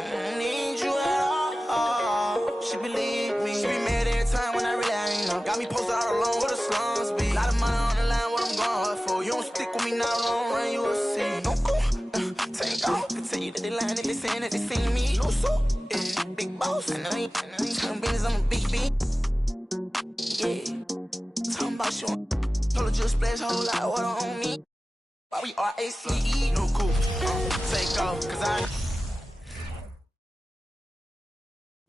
don't need you at all. She believe me. She be mad every time when I really ain't know. Got me posted all alone where the slums be. Lot of money on the line, what I'm going for. You don't stick with me now, long run, you will see. Take off. Can tell you that they lying if they saying that they seen me. No so, yeah, big boss. I know you. Telling business, I'm a big beat. Yeah. Talking about you. Told her just splash a whole lot of water on me. Why we RACE? No cool. Take off, cause I.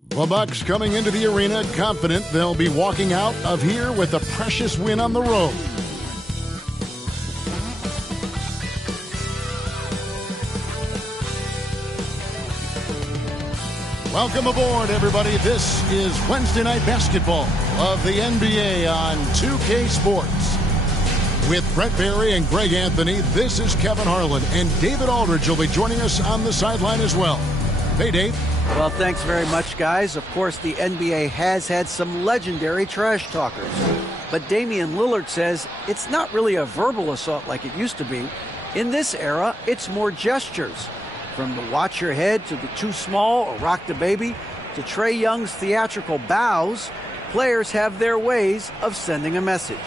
The Bucks coming into the arena confident they'll be walking out of here with a precious win on the road. Welcome aboard, everybody. This is Wednesday Night Basketball of the NBA on 2K Sports. With Brett Barry and Greg Anthony, this is Kevin Harlan, and David Aldridge will be joining us on the sideline as well. Hey, Dave. Well, thanks very much, guys. Of course, the NBA has had some legendary trash talkers. But Damian Lillard says it's not really a verbal assault like it used to be. In this era, it's more gestures. From the watch your head to the too small or rock the baby to Trae Young's theatrical bows, players have their ways of sending a message.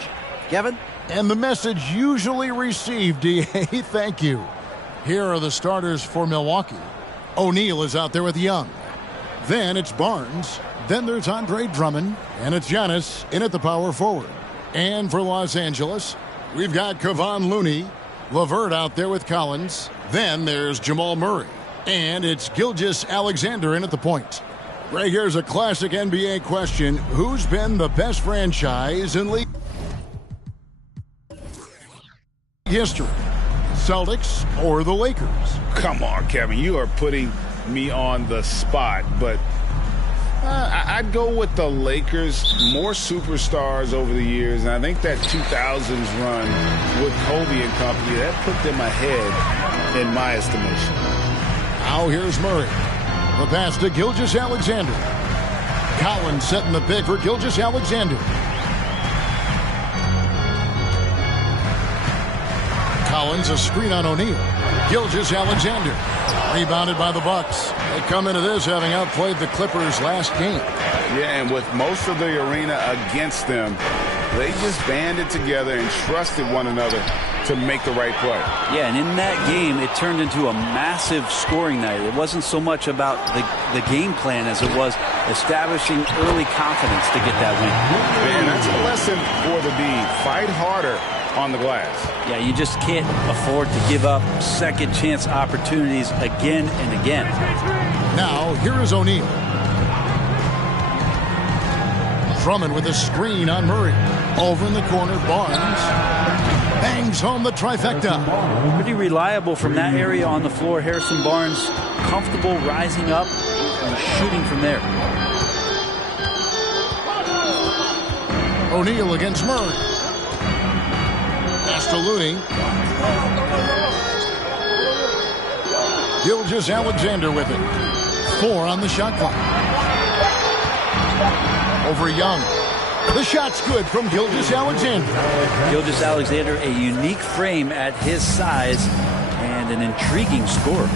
Kevin? And the message usually received, DA, thank you. Here are the starters for Milwaukee. O'Neal is out there with Young. Then it's Barnes. Then there's Andre Drummond. And it's Giannis in at the power forward. And for Los Angeles, we've got Kevon Looney. LeVert out there with Collins. Then there's Jamal Murray. And it's Gilgeous-Alexander in at the point. Greg, here's a classic NBA question. Who's been the best franchise in league history? Celtics or the Lakers? Come on, Kevin. You are putting me on the spot, but I'd go with the Lakers. More superstars over the years, and I think that 2000s run with Kobe and company, that put them ahead in my estimation. Now here's Murray. The pass to Gilgeous-Alexander. Collins setting the pick for Gilgeous-Alexander. Collins, a screen on O'Neal. Gilgeous-Alexander. Rebounded by the Bucks. They come into this having outplayed the Clippers last game. Yeah, and with most of the arena against them, they just banded together and trusted one another to make the right play. Yeah, and in that game, it turned into a massive scoring night. It wasn't so much about the game plan as it was establishing early confidence to get that win. And that's a lesson for the D. Fight harder on the glass. Yeah, you just can't afford to give up second chance opportunities again and again. Now, here is O'Neal. Drummond with a screen on Murray. Over in the corner, Barnes bangs home the trifecta. Pretty reliable from that area on the floor. Harrison Barnes comfortable rising up and shooting from there. O'Neal against Murray. Pass to Looney. Gilgeous-Alexander with it. 4 on the shot clock. Over Young. The shot's good from Gilgeous-Alexander. Gilgeous-Alexander, a unique frame at his size and an intriguing scorer.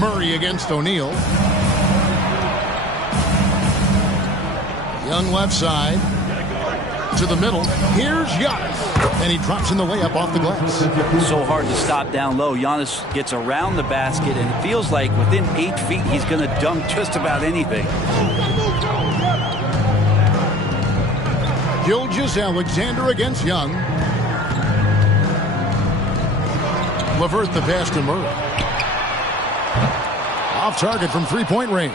Murray against O'Neal. Young left side. To the middle. Here's Giannis. And he drops in the layup off the glass. So hard to stop down low. Giannis gets around the basket, and it feels like within 8 feet he's going to dunk just about anything. Gilgeous-Alexander against Young. LeVert the pass to Murray. Off target from three-point range.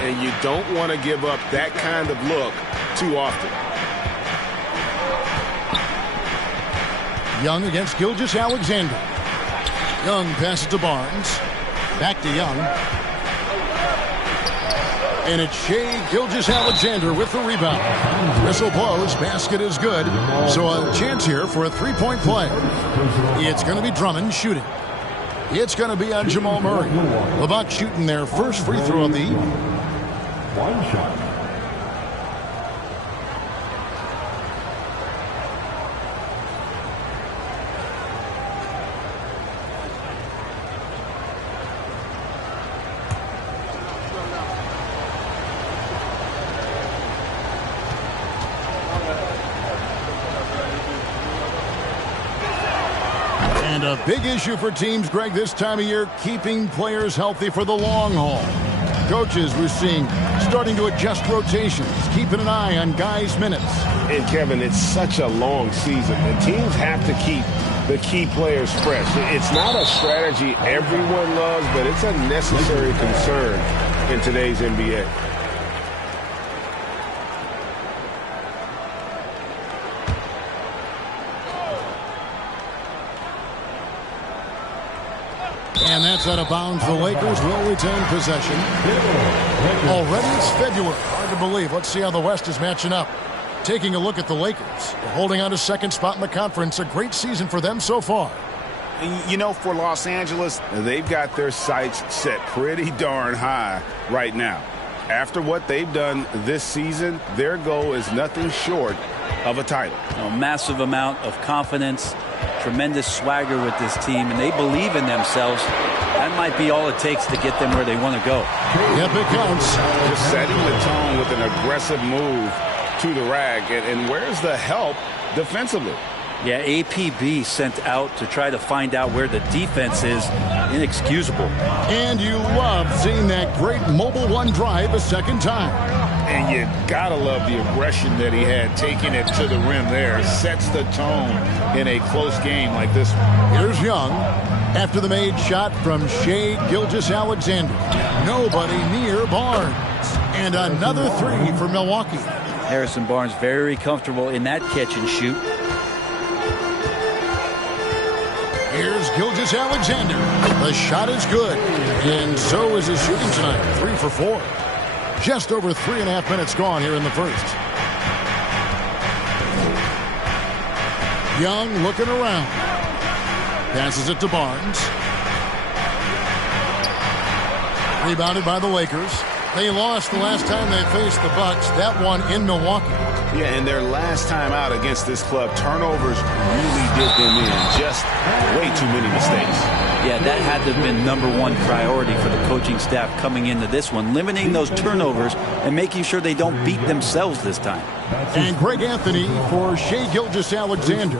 And you don't want to give up that kind of look too often. Young against Gilgeous-Alexander. Young passes to Barnes. Back to Young. And it's Shai Gilgeous-Alexander with the rebound. Whistle blows. Basket is good. So a chance here for a three-point play. It's going to be Drummond shooting. It's going to be on Jamal Murray. The Bucks shooting their first free throw of the evening. One shot. And a big issue for teams, Greg, this time of year, keeping players healthy for the long haul. Coaches, we're seeing, starting to adjust rotations, keeping an eye on guys' minutes. And, Kevin, it's such a long season. The teams have to keep the key players fresh. It's not a strategy everyone loves, but it's a necessary concern in today's NBA. And that's out of bounds. The Lakers will retain possession. Already it's February. Hard to believe. Let's see how the West is matching up. Taking a look at the Lakers. They're holding on to second spot in the conference. A great season for them so far. You know, for Los Angeles, they've got their sights set pretty darn high right now. After what they've done this season, their goal is nothing short of a title. A massive amount of confidence, tremendous swagger with this team, and they believe in themselves. That might be all it takes to get them where they want to go. Yep, it counts. Just setting the tone with an aggressive move to the rack. And where's the help defensively? Yeah, APB sent out to try to find out where the defense is. Inexcusable. And you love seeing that great mobile one drive a second time. And you gotta love the aggression that he had, taking it to the rim there. Sets the tone in a close game like this one. Here's Young after the made shot from Shai Gilgeous-Alexander. Nobody near Barnes. And another three for Milwaukee. Harrison Barnes very comfortable in that catch and shoot. Here's Gilgeous-Alexander. The shot is good. And so is his shooting tonight. 3 for 4. Just over 3.5 minutes gone here in the first. Young looking around. Passes it to Barnes. Rebounded by the Lakers. They lost the last time they faced the Bucks. That one in Milwaukee. Yeah, and their last time out against this club, turnovers really did them in. Just way too many mistakes. Yeah, that had to have been #1 priority for the coaching staff coming into this one. Limiting those turnovers and making sure they don't beat themselves this time. And Greg Anthony for Shai Gilgeous-Alexander.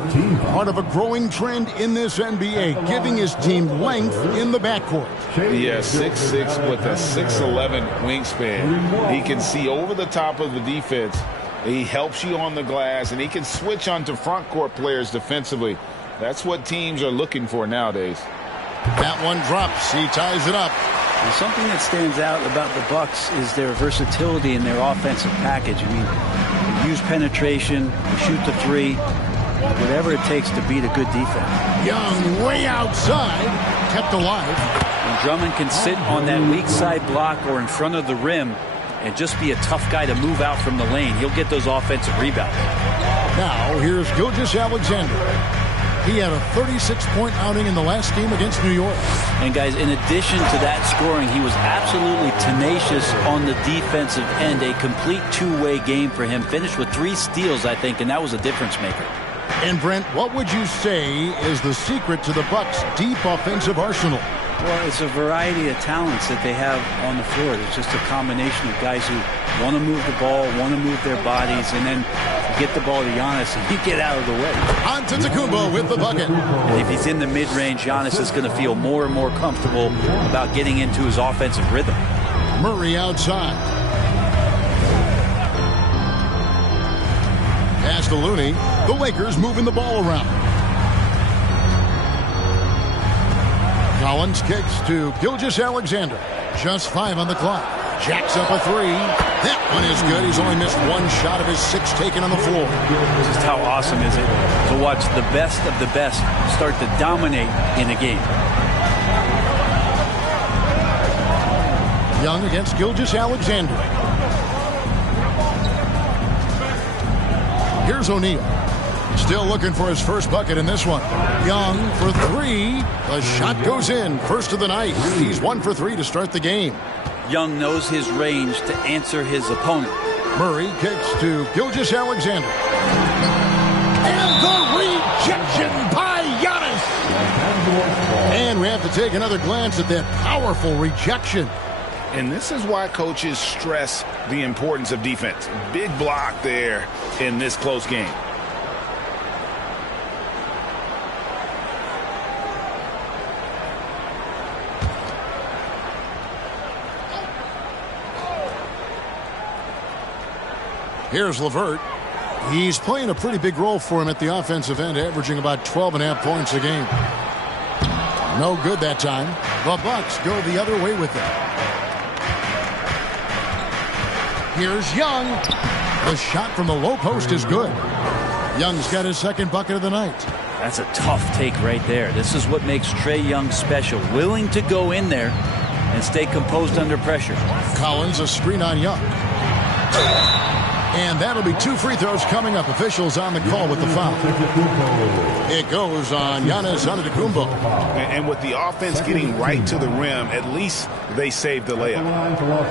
Part of a growing trend in this NBA, giving his team length in the backcourt. Yeah, 6'6" with a 6'11" wingspan. He can see over the top of the defense. He helps you on the glass, and he can switch onto front court players defensively. That's what teams are looking for nowadays. That one drops. He ties it up. And something that stands out about the Bucks is their versatility in their offensive package. I mean, they use penetration, shoot the three, whatever it takes to beat a good defense. Young way outside, kept alive. And Drummond can sit on that weak side block or in front of the rim and just be a tough guy to move out from the lane. He'll get those offensive rebounds. Now, here's Gilgeous-Alexander. He had a 36-point outing in the last game against New York. And, guys, in addition to that scoring, he was absolutely tenacious on the defensive end. A complete two-way game for him. Finished with 3 steals, I think, and that was a difference maker. And, Brent, what would you say is the secret to the Bucks' deep offensive arsenal? Well, it's a variety of talents that they have on the floor. It's just a combination of guys who want to move the ball, want to move their bodies, and then get the ball to Giannis and he get out of the way. Antetokounmpo with the bucket. And if he's in the mid-range, Giannis is going to feel more and more comfortable about getting into his offensive rhythm. Murray outside. Pass to Looney. The Lakers moving the ball around. Collins kicks to Gilgeous-Alexander. Just 5 on the clock. Jacks up a 3. That one is good. He's only missed 1 shot of his 6 taken on the floor. Just how awesome is it to watch the best of the best start to dominate in a game. Young against Gilgeous-Alexander. Here's O'Neal. Still looking for his first bucket in this one. Young for 3. The shot goes in. First of the night. He's 1 for 3 to start the game. Young knows his range to answer his opponent. Murray kicks to Gilgeous-Alexander. And the rejection by Giannis. And we have to take another glance at that powerful rejection. And this is why coaches stress the importance of defense. Big block there in this close game. Here's LeVert. He's playing a pretty big role for him at the offensive end, averaging about 12.5 points a game. No good that time. The Bucks go the other way with it. Here's Young. The shot from the low post is good. Young's got his second bucket of the night. That's a tough take right there. This is what makes Trae Young special. Willing to go in there and stay composed under pressure. Collins, a screen on Young. And that'll be 2 free throws coming up. Officials on the call with the foul. It goes on Giannis Antetokounmpo. And with the offense getting right to the rim, at least they saved the layup.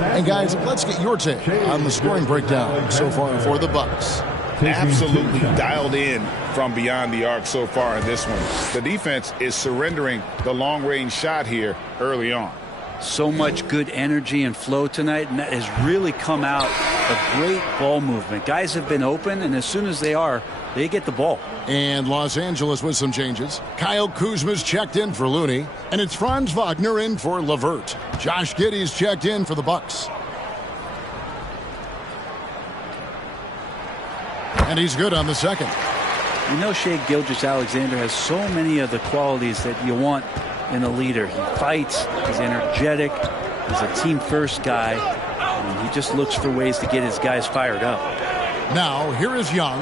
And guys, let's get your take on the scoring breakdown so far for the Bucks. Absolutely dialed in from beyond the arc so far in this one. The defense is surrendering the long-range shot here early on. So much good energy and flow tonight, and that has really come out of great ball movement. Guys have been open, and as soon as they get the ball. And Los Angeles with some changes. Kyle Kuzma's checked in for Looney, and it's Franz Wagner in for LeVert. Josh Giddey's checked in for the Bucks. And he's good on the second. You know, Shai Gilgeous-Alexander has so many of the qualities that you want in a leader. He fights, he's energetic, he's a team-first guy, and he just looks for ways to get his guys fired up. Now, here is Young.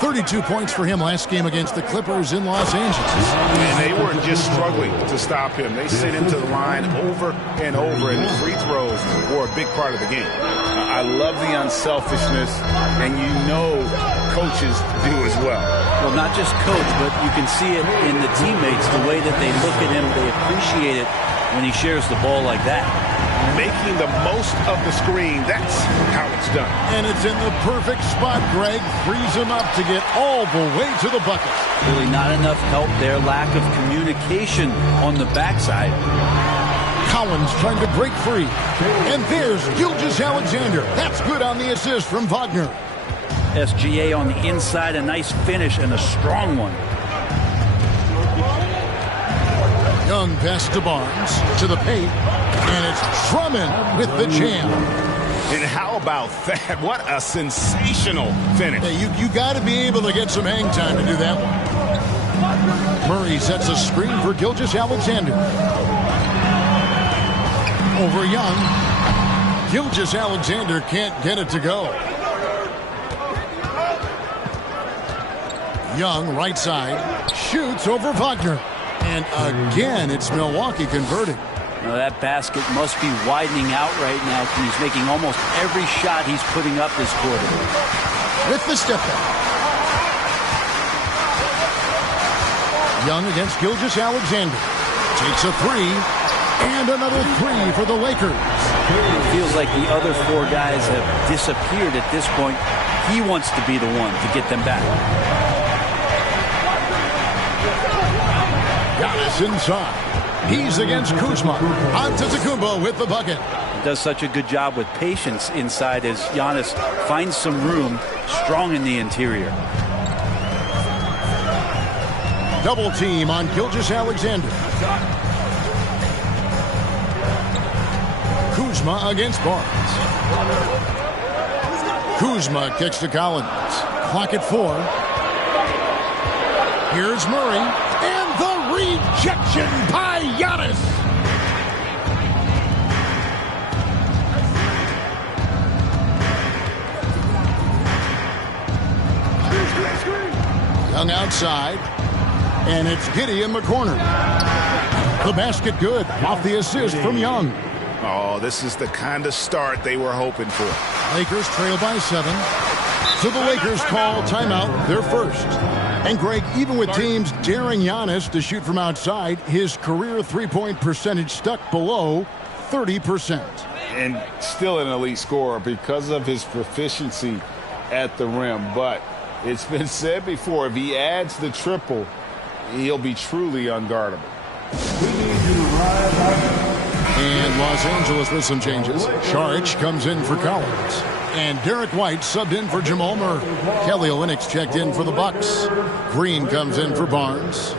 32 points for him last game against the Clippers in Los Angeles. And they were just struggling to stop him. They sent him to the line over and over, and free throws were a big part of the game. I love the unselfishness, and you know coaches do as well. Well, not just coach, but you can see it in the teammates, the way that they look at him. They appreciate it when he shares the ball like that. Making the most of the screen, that's how it's done. And it's in the perfect spot. Greg frees him up to get all the way to the bucket. Really not enough help there. Lack of communication on the backside. Collins trying to break free. And there's Gilgeous-Alexander. That's good on the assist from Wagner. SGA on the inside, a nice finish and a strong one. Young pass to Barnes, to the paint, and it's Drummond with the jam. And how about that? What a sensational finish. Hey, you got to be able to get some hang time to do that one. Murray sets a screen for Gilgeous-Alexander. Over Young. Gilgeous-Alexander can't get it to go. Young, right side, shoots over Wagner. And again, it's Milwaukee converting. Now that basket must be widening out right now. He's making almost every shot he's putting up this quarter. With the step back. Young against Gilgeous-Alexander. Takes a three. And another three for the Lakers. It feels like the other 4 guys have disappeared at this point. He wants to be the one to get them back. Giannis inside. He's against Kuzma. Antetokounmpo with the bucket. He does such a good job with patience inside as Giannis finds some room, strong in the interior. Double team on Gilgeous-Alexander. Kuzma against Barnes. Kuzma kicks to Collins. Clock at 4. Here's Murray. And the rejection by Giannis. Young outside. And it's Giddey in the corner. The basket good. Off the assist from Young. Oh, this is the kind of start they were hoping for. Lakers trail by 7. So the Lakers call timeout, their first. And Greg, even with teams daring Giannis to shoot from outside, his career three-point percentage stuck below 30%. And still an elite scorer because of his proficiency at the rim. But it's been said before, if he adds the triple, he'll be truly unguardable. And Los Angeles with some changes. Saric comes in for Collins. And Derek White subbed in for Jamal Murray. Kelly Olynyk's checked in for the Bucks. Green comes in for Barnes.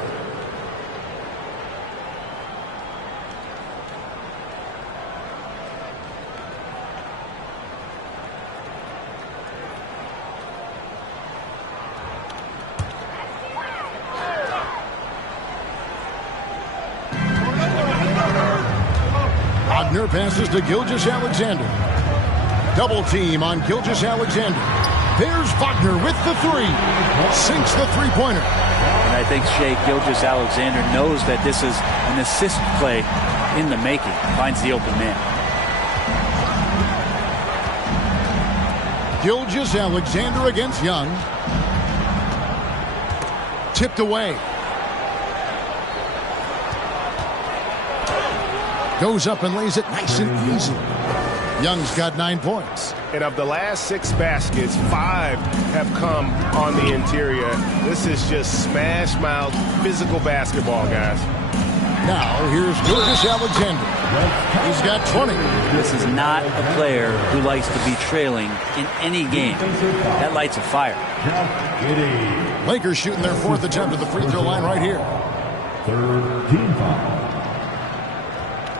Wagner passes to Gilgeous-Alexander. Double team on Gilgeous-Alexander. There's Wagner with the three. Sinks the three-pointer. And I think Shea Gilgeous-Alexander knows that this is an assist play in the making. Finds the open man. Gilgeous-Alexander against Young. Tipped away. Goes up and lays it nice and easy. Young's got 9 points. And of the last 6 baskets, 5 have come on the interior. This is just smash mouth physical basketball, guys. Now here's Gilgeous-Alexander. He's got 20. This is not a player who likes to be trailing in any game. That lights a fire. Lakers shooting their 4th attempt at the free throw line right here. 3rd team foul.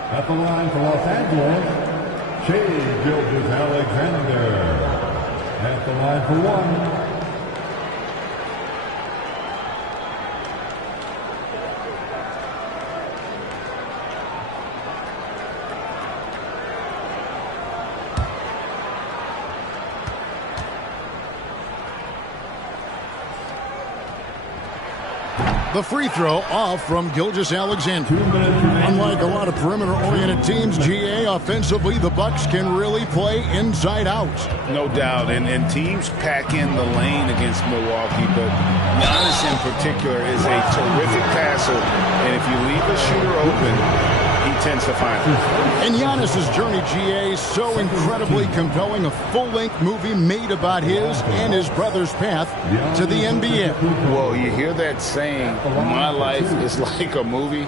At the line for Los Angeles, Shea Gilgeous-Alexander. At the line for 1. The free throw off from Gilgeous-Alexander. Unlike a lot of perimeter-oriented teams, GA, offensively, the Bucks can really play inside out. No doubt, and teams pack in the lane against Milwaukee, but Giannis in particular is a terrific passer, and if you leave a shooter open, he tends to find it. And Giannis' journey, GA, so incredibly compelling. A full-length movie made about his and his brother's path to the NBA. Well, you hear that saying, my life is like a movie.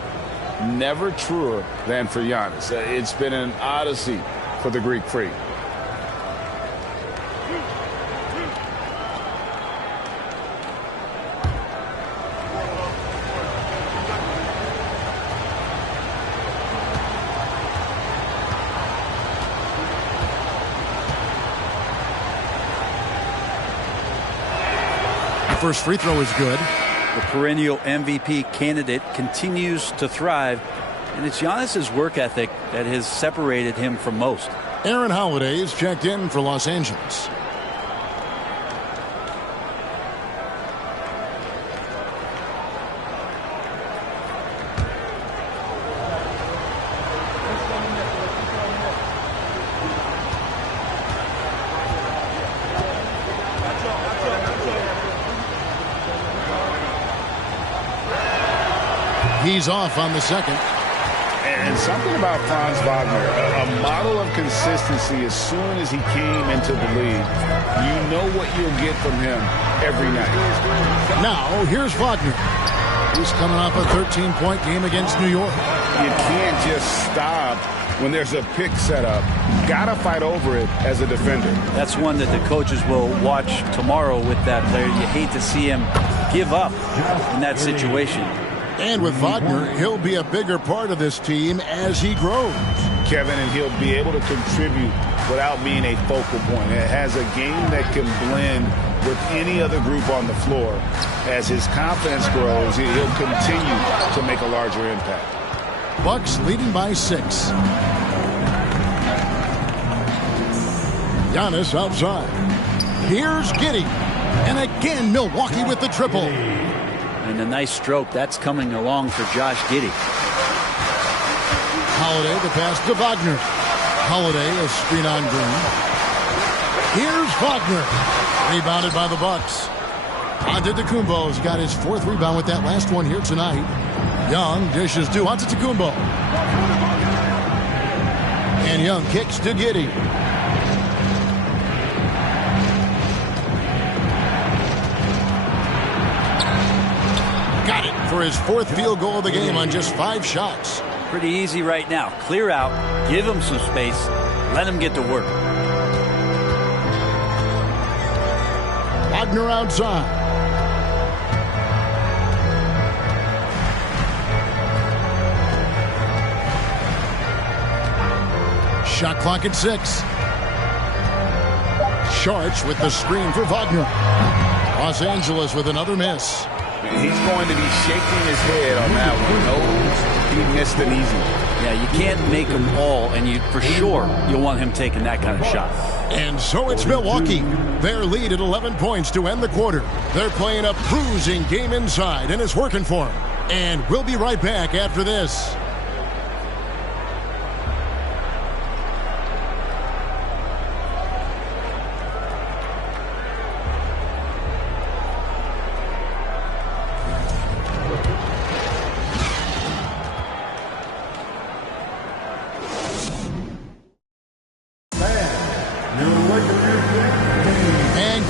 Never truer than for Giannis. It's been an odyssey for the Greek freak. First free throw is good. The perennial MVP candidate continues to thrive, and it's Giannis's work ethic that has separated him from most. Aaron Holiday is checked in for Los Angeles. He's off on the second. And something about Franz Wagner, a model of consistency. As soon as he came into the league, you know what you'll get from him every night. Now, here's Wagner. He's coming off a 13-point game against New York. You can't just stop when there's a pick set up. Got to fight over it as a defender. That's one that the coaches will watch tomorrow with that player. You hate to see him give up in that situation. And with Wagner, he'll be a bigger part of this team as he grows. Kevin, and he'll be able to contribute without being a focal point. It has a game that can blend with any other group on the floor. As his confidence grows, he'll continue to make a larger impact. Bucks leading by 6. Giannis outside. Here's Giddey. And again, Milwaukee with the triple. And a nice stroke. That's coming along for Josh Giddey. Holiday, the pass to Wagner. Holiday, a screen on Green. Here's Wagner. Rebounded by the Bucks. Antetokounmpo's got his 4th rebound with that last one here tonight. Young dishes to Antetokounmpo. And Young kicks to Giddey. Got it for his 4th field goal of the game on just 5 shots. Pretty easy right now. Clear out, give him some space, let him get to work. Wagner outside. Shot clock at 6. Sharch with the screen for Wagner. Los Angeles with another miss. He's going to be shaking his head on that one. Knows he missed an easy one. Yeah, you can't make them all, and for sure you'll want him taking that kind of shot. And so it's Milwaukee. Their lead at 11 points to end the quarter. They're playing a bruising game inside, and it's working for them. And we'll be right back after this.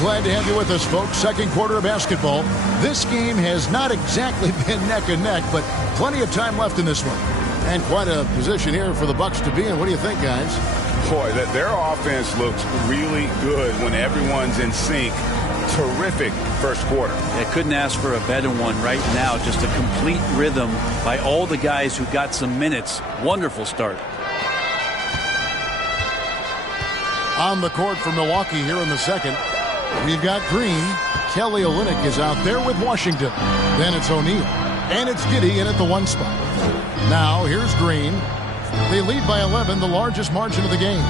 Glad to have you with us, folks. Second quarter of basketball. This game has not exactly been neck and neck, but plenty of time left in this one. And quite a position here for the Bucks to be in. What do you think, guys? Boy, their offense looks really good when everyone's in sync. Terrific first quarter. I couldn't ask for a better one right now. Just a complete rhythm by all the guys who got some minutes. Wonderful start. On the court for Milwaukee here in the second. We've got Green. Kelly Olynyk is out there with Washington. Then it's O'Neal. And it's Giddey in at the 1 spot. Now here's Green. They lead by 11, the largest margin of the game.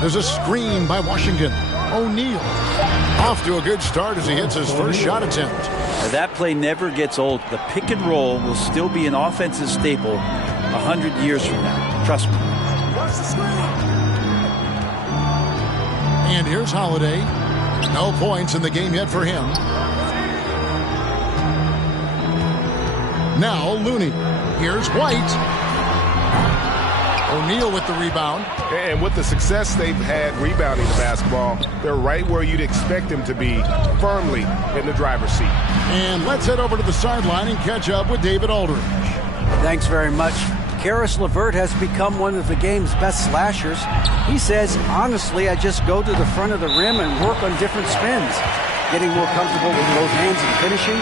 There's a screen by Washington. O'Neal off to a good start as he hits his first shot attempt. That play never gets old. The pick and roll will still be an offensive staple 100 years from now. Trust me. And here's Holiday. No points in the game yet for him. Now Looney. Here's White. O'Neal with the rebound. And with the success they've had rebounding the basketball, they're right where you'd expect them to be, firmly in the driver's seat. And let's head over to the sideline and catch up with David Aldridge. Thanks very much. Karis LeVert has become one of the game's best slashers. He says, honestly, I just go to the front of the rim and work on different spins, getting more comfortable with both hands and finishing.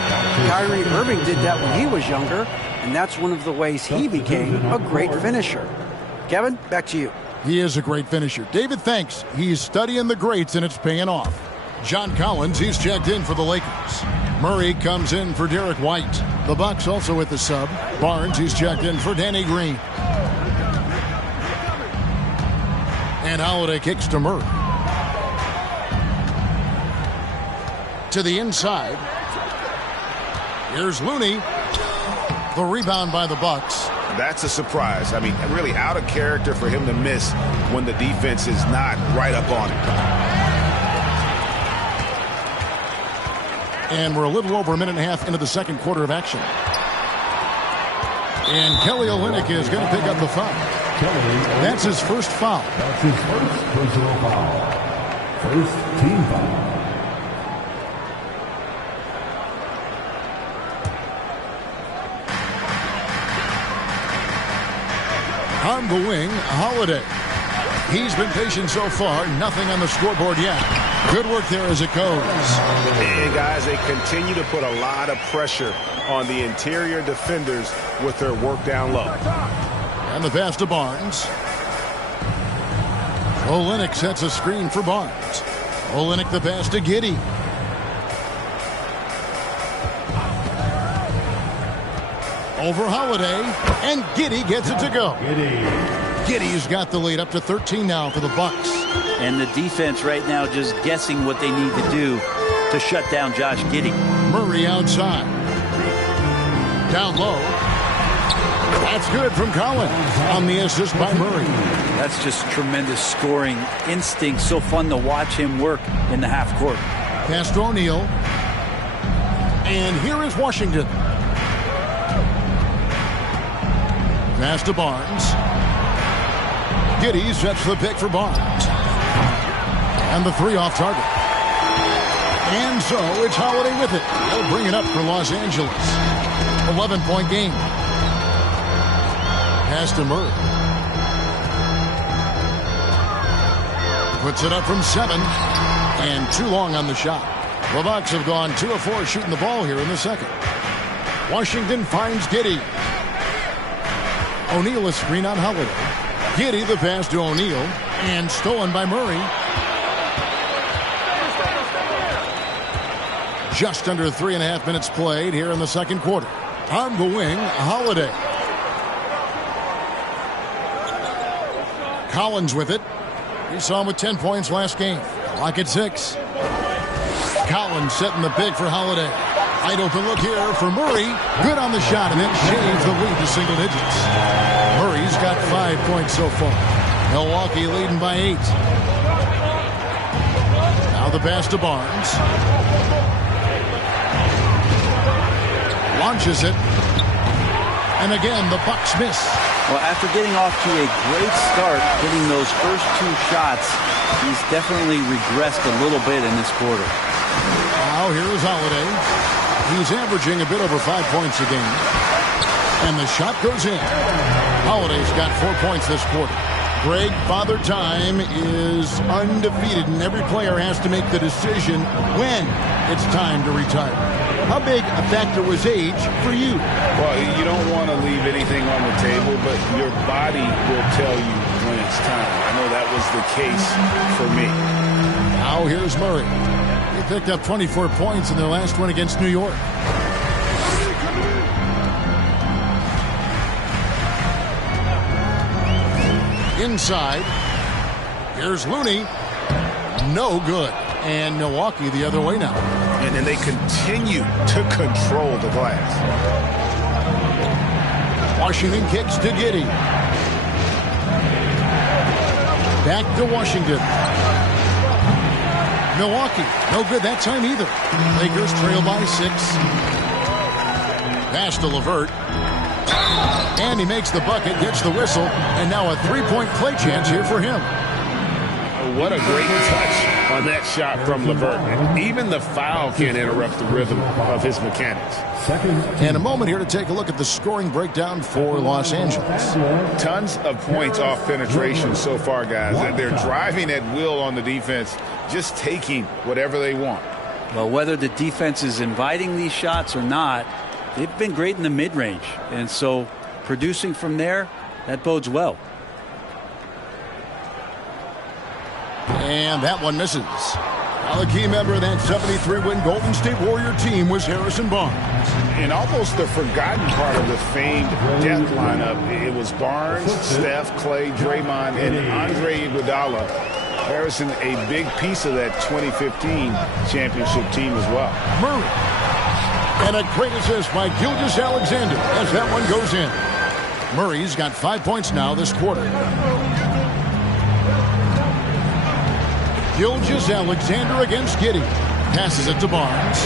Kyrie Irving did that when he was younger, and that's one of the ways he became a great finisher. Kevin, back to you. He is a great finisher. David, thanks. He's studying the greats, and it's paying off. John Collins, he's checked in for the Lakers. Murray comes in for Derek White. The Bucks also with the sub. Barnes, he's checked in for Danny Green. And Holiday kicks to Murray. To the inside. Here's Looney. The rebound by the Bucks. That's a surprise. I mean, really out of character for him to miss when the defense is not right up on him. And we're a little over a minute and a half into the second quarter of action. And Kelly Olynyk is going to pick up the foul. That's his first foul. That's his first personal foul. First team foul. On the wing, Holiday. He's been patient so far. Nothing on the scoreboard yet. Good work there as it goes. And guys, they continue to put a lot of pressure on the interior defenders with their work down low. And the pass to Barnes. Olynyk sets a screen for Barnes. Olynyk the pass to Giddey. Over Holiday, and Giddey gets it to go. Giddey's got the lead up to 13 now for the Bucks. And the defense right now just guessing what they need to do to shut down Josh Giddey. Murray outside. Down low. That's good from Collins on the assist by Murray. That's just tremendous scoring instinct. So fun to watch him work in the half court. Pass to O'Neal. And here is Washington. Pass to Barnes. Giddey sets the pick for Barnes. And the three off target. And so it's Holiday with it. They'll bring it up for Los Angeles. 11-point game. Pass to Murray. Puts it up from 7. And too long on the shot. The Bucks have gone 2 of 4 shooting the ball here in the second. Washington finds Giddey. O'Neal a screen on Holiday. Giddey the pass to O'Neal. And stolen by Murray. Just under 3.5 minutes played here in the second quarter. On the wing, Holiday. Collins with it. We saw him with 10 points last game. Lock at 6. Collins setting the big for Holiday. Wide open look here for Murray. Good on the shot, and then shaves the lead to single digits. Murray's got 5 points so far. Milwaukee leading by 8. Now the pass to Barnes. Launches it. And again, the Bucks miss. Well, after getting off to a great start, hitting those first 2 shots, he's definitely regressed a little bit in this quarter. Now here's Holiday. He's averaging a bit over 5 points a game. And the shot goes in. Holiday's got 4 points this quarter. Greg, Father Time is undefeated, and every player has to make the decision when it's time to retire. How big a factor was age for you? Well, you don't want to leave anything on the table, but your body will tell you when it's time. I know that was the case for me. Now here's Murray. He picked up 24 points in their last one against New York. Inside. Here's Looney. No good. And Milwaukee the other way now. And then they continue to control the glass. Washington kicks to Giddey. Back to Washington. Milwaukee, no good that time either. Lakers trail by 6. Pass to LeVert. And he makes the bucket, gets the whistle, and now a 3-point play chance here for him. What a great touch on that shot from LeVert. Even the foul can't interrupt the rhythm of his mechanics. And a moment here to take a look at the scoring breakdown for Los Angeles. Tons of points off penetration so far, guys. They're driving at will on the defense, just taking whatever they want. Well, whether the defense is inviting these shots or not, they've been great in the mid-range. And so producing from there, that bodes well. And that one misses. Now, a key member of that 73-win Golden State Warrior team was Harrison Barnes. And almost the forgotten part of the famed death lineup, it was Barnes, Steph, Clay, Draymond, and Andre Iguodala. Harrison, a big piece of that 2015 championship team as well. Murray. And a great assist by Gilgeous-Alexander as that one goes in. Murray's got 5 points now this quarter. Gilgeous-Alexander against Giddey. Passes it to Barnes.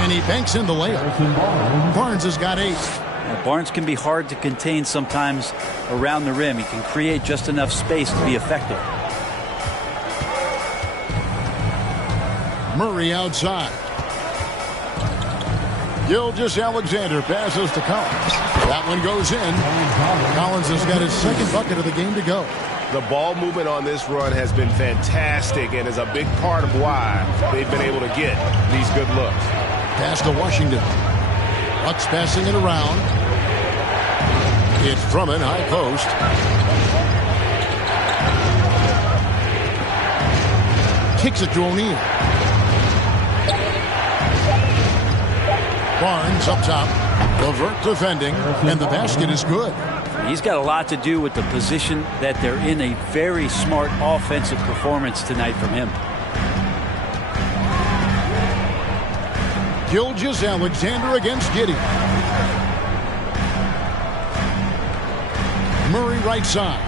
And he banks in the layup. Barnes has got 8. Now, Barnes can be hard to contain sometimes around the rim. He can create just enough space to be effective. Murray outside. Gilgeous-Alexander passes to Collins. That one goes in. Collins has got his second bucket of the game to go. The ball movement on this run has been fantastic and is a big part of why they've been able to get these good looks. Pass to Washington. Bucks passing it around. It's Drummond, high post. Kicks it to O'Neal. Barnes up top. LeVert defending, and the basket is good. He's got a lot to do with the position that they're in. A very smart offensive performance tonight from him. Gilgeous-Alexander against Giddey. Murray right side.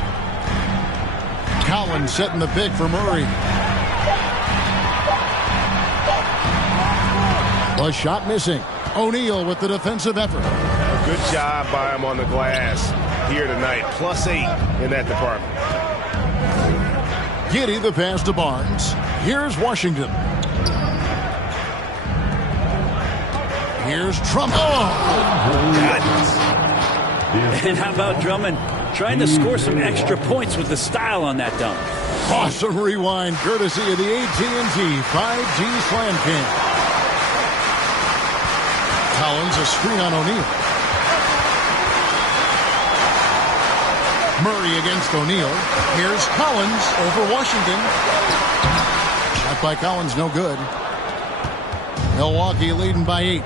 Collins setting the pick for Murray. The shot missing. O'Neal with the defensive effort. A good job by him on the glass here tonight. +8 in that department. Giddey the pass to Barnes. Here's Washington. Here's Drummond. Oh, goodness. And how about Drummond trying to score some extra points with the style on that dunk? Awesome rewind courtesy of the AT&T 5G Slam King. Collins a screen on O'Neal. Murray against O'Neal. Here's Collins over Washington. Shot by Collins, no good. Milwaukee leading by 8.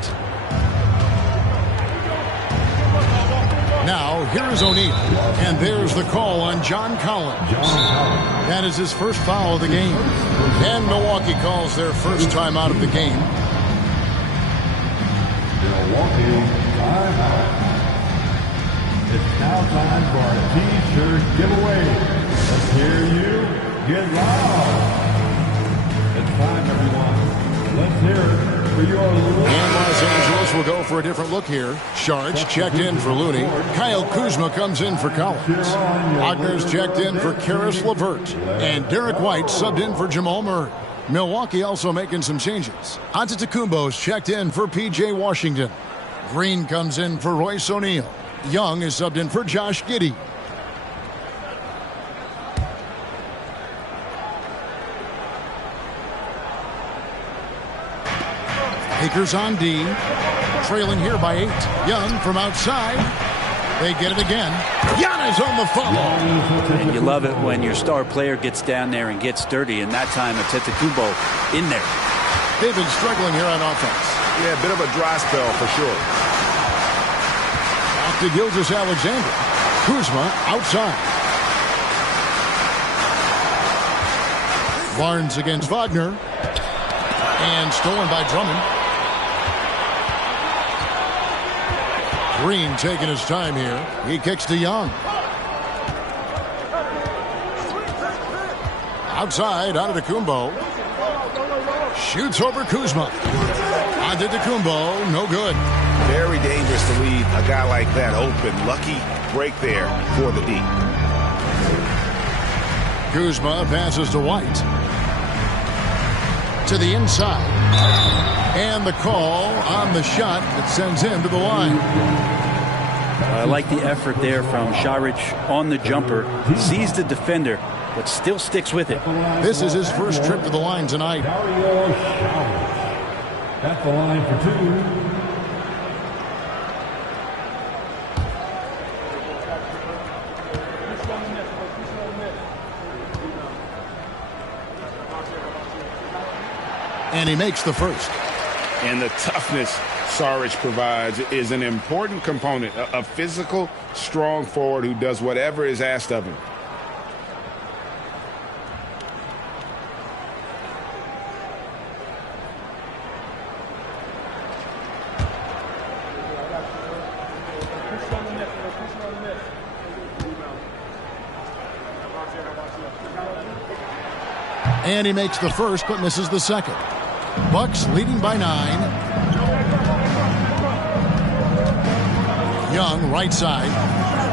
Now, here is O'Neal. And there's the call on John Collins. That is his first foul of the game. And Milwaukee calls their first time out of the game. Milwaukee timeout. It's now time for our T-shirt giveaway. Let's hear you get loud. It's time, everyone. Let's hear it for your And Los Angeles will go for a different look here. Sharks checked in for Looney. Kyle Kuzma comes in for Collins. Wagner's checked in for Karis LeVert. And Derek White subbed in for Jamal Murray. Milwaukee also making some changes. Antetokounmpo's checked in for P.J. Washington. Green comes in for Royce O'Neal. Young is subbed in for Josh Giddey. Lakers on D. Trailing here by 8. Young from outside. They get it again. Giannis on the follow. And you love it when your star player gets down there and gets dirty, and that time Antetokounmpo in there. They've been struggling here on offense. Yeah, a bit of a dry spell for sure. Back to Gilgeous-Alexander. Kuzma outside. Barnes against Wagner. And stolen by Drummond. Green taking his time here. He kicks to Young. Outside, Antetokounmpo. Shoots over Kuzma. Antetokounmpo, no good. Very dangerous to leave a guy like that open. Lucky break there for the D. Kuzma passes to White. To the inside. And the call on the shot that sends him to the line. I like the effort there from Šarić on the jumper. Sees the defender, but still sticks with it. This is his first trip to the line tonight. Dario Šarić at the line for 2. And he makes the first. And the toughness Šarić provides is an important component. A physical, strong forward who does whatever is asked of him. And he makes the first, but misses the second. Bucks leading by 9. Young, right side.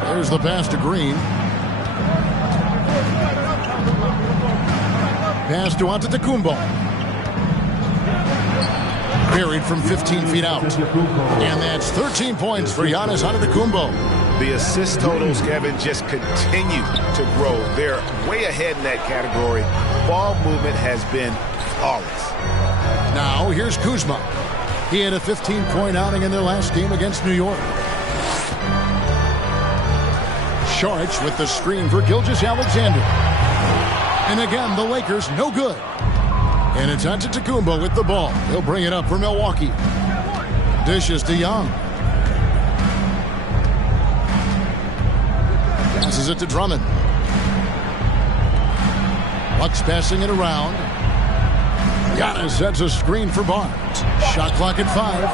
There's the pass to Green. Pass to Antetokounmpo. Buried from 15 feet out. And that's 13 points for Giannis Antetokounmpo. The assist totals, Kevin, just continue to grow. They're way ahead in that category. Ball movement has been flawless. Now, here's Kuzma. He had a 15-point outing in their last game against New York. Šarić with the screen for Gilgeous-Alexander. And again, the Lakers no good. And it's Antetokounmpo with the ball. He'll bring it up for Milwaukee. Dishes to Young. Passes it to Drummond. Bucks passing it around. Giannis sets a screen for Barnes. Shot clock at 5.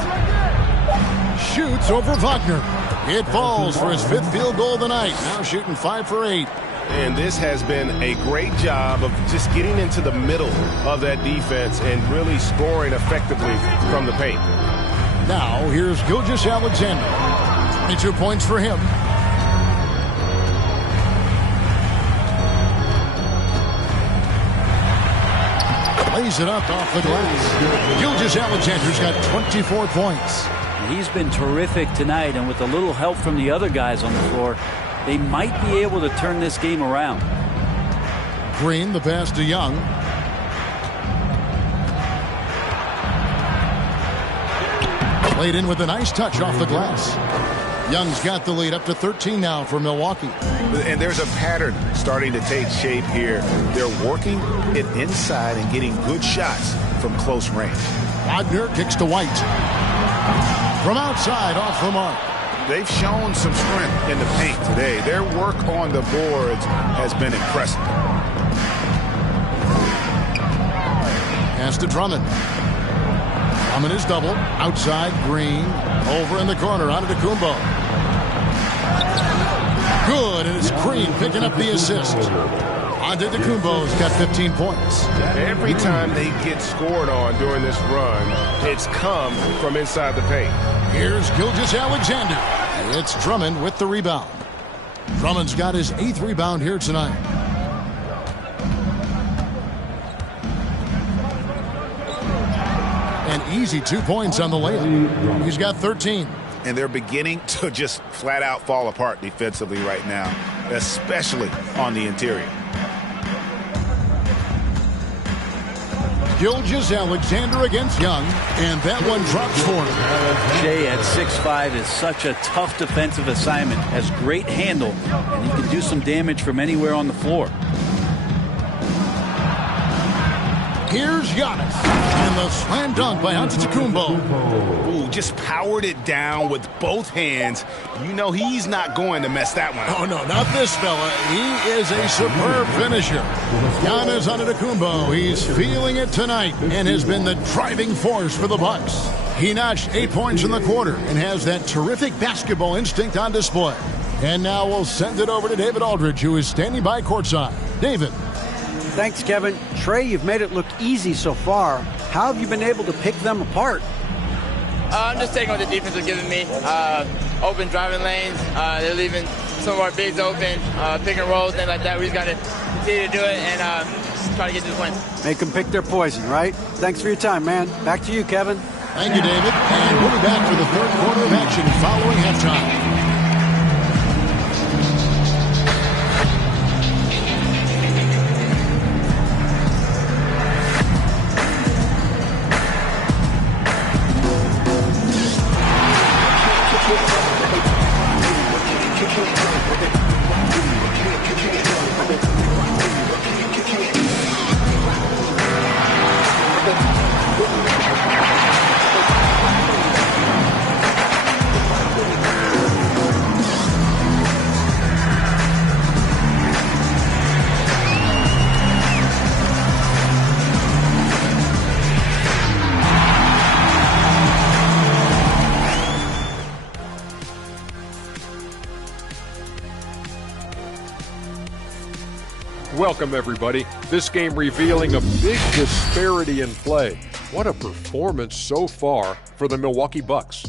Shoots over Wagner. It falls for his 5th field goal of the night. Now shooting 5 for 8. And this has been a great job of just getting into the middle of that defense and really scoring effectively from the paint. Now here's Gilgeous-Alexander. 22 points for him. Lays it up off the glass. Gilgeous-Alexander's got 24 points. He's been terrific tonight, and with a little help from the other guys on the floor, they might be able to turn this game around. Green, the pass to Young. Played in with a nice touch off the glass. Young's got the lead up to 13 now for Milwaukee. And there's a pattern starting to take shape here. They're working it inside and getting good shots from close range. Wagner kicks to White. From outside, off the mark. they've shown some strength in the paint today. Their work on the boards has been impressive. Pass to Drummond. Drummond is double. Outside, Green. Over in the corner, onto Kumbo. Good, and it's Green picking up the assist. Antetokounmpo's got 15 points. Every time they get scored on during this run, it's come from inside the paint. Here's Gilgeous-Alexander. It's Drummond with the rebound. Drummond's got his 8th rebound here tonight. An easy 2 points on the layup. He's got 13. And they're beginning to just flat out fall apart defensively right now, especially on the interior. Gilgeous-Alexander against Young, and that one drops for him. Shea at 6'5" is such a tough defensive assignment, has great handle, and he can do some damage from anywhere on the floor. Here's Giannis, and the slam dunk by Antetokounmpo. Ooh, just powered it down with both hands. You know he's not going to mess that one up. Oh, no, not this fella. He is a superb finisher. Giannis Antetokounmpo, he's feeling it tonight and has been the driving force for the Bucks. He notched 8 points in the quarter and has that terrific basketball instinct on display. And now we'll send it over to David Aldridge, who is standing by courtside. David. Thanks, Kevin. Trey, you've made it look easy so far. How have you been able to pick them apart? I'm just taking what the defense is giving me. Open driving lanes. They're leaving some of our bigs open, pick and rolls, things like that. We just got to continue to do it and try to get this win. Make them pick their poison, right? Thanks for your time, man. Back to you, Kevin. Thank you, David. And we'll be back for the third quarter of action following halftime. Welcome, everybody. This game revealing a big disparity in play. What a performance so far for the Milwaukee Bucks.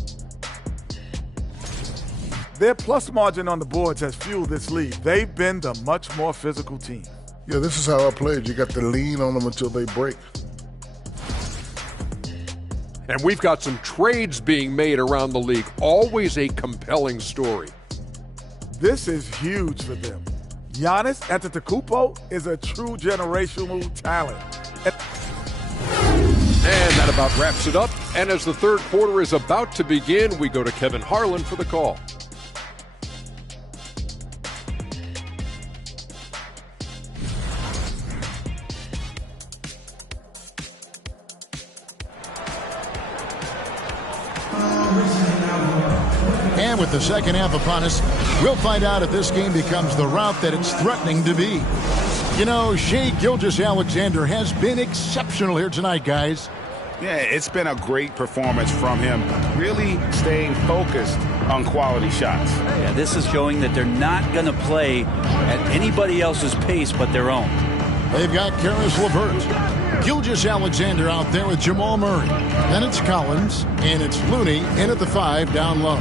Their plus margin on the boards has fueled this lead. They've been the much more physical team. Yeah, this is how I played. You got to lean on them until they break. And we've got some trades being made around the league. Always a compelling story. This is huge for them. Giannis Antetokounmpo is a true generational talent. And that about wraps it up. And as the third quarter is about to begin, we go to Kevin Harlan for the call. And with the second half upon us, we'll find out if this game becomes the route that it's threatening to be. You know, Shai Gilgeous-Alexander has been exceptional here tonight, guys. Yeah, it's been a great performance from him, really staying focused on quality shots. Yeah, this is showing that they're not going to play at anybody else's pace but their own. They've got Karis LeVert. Gilgeous-Alexander out there with Jamal Murray. Then it's Collins, and it's Looney in at the 5 down low.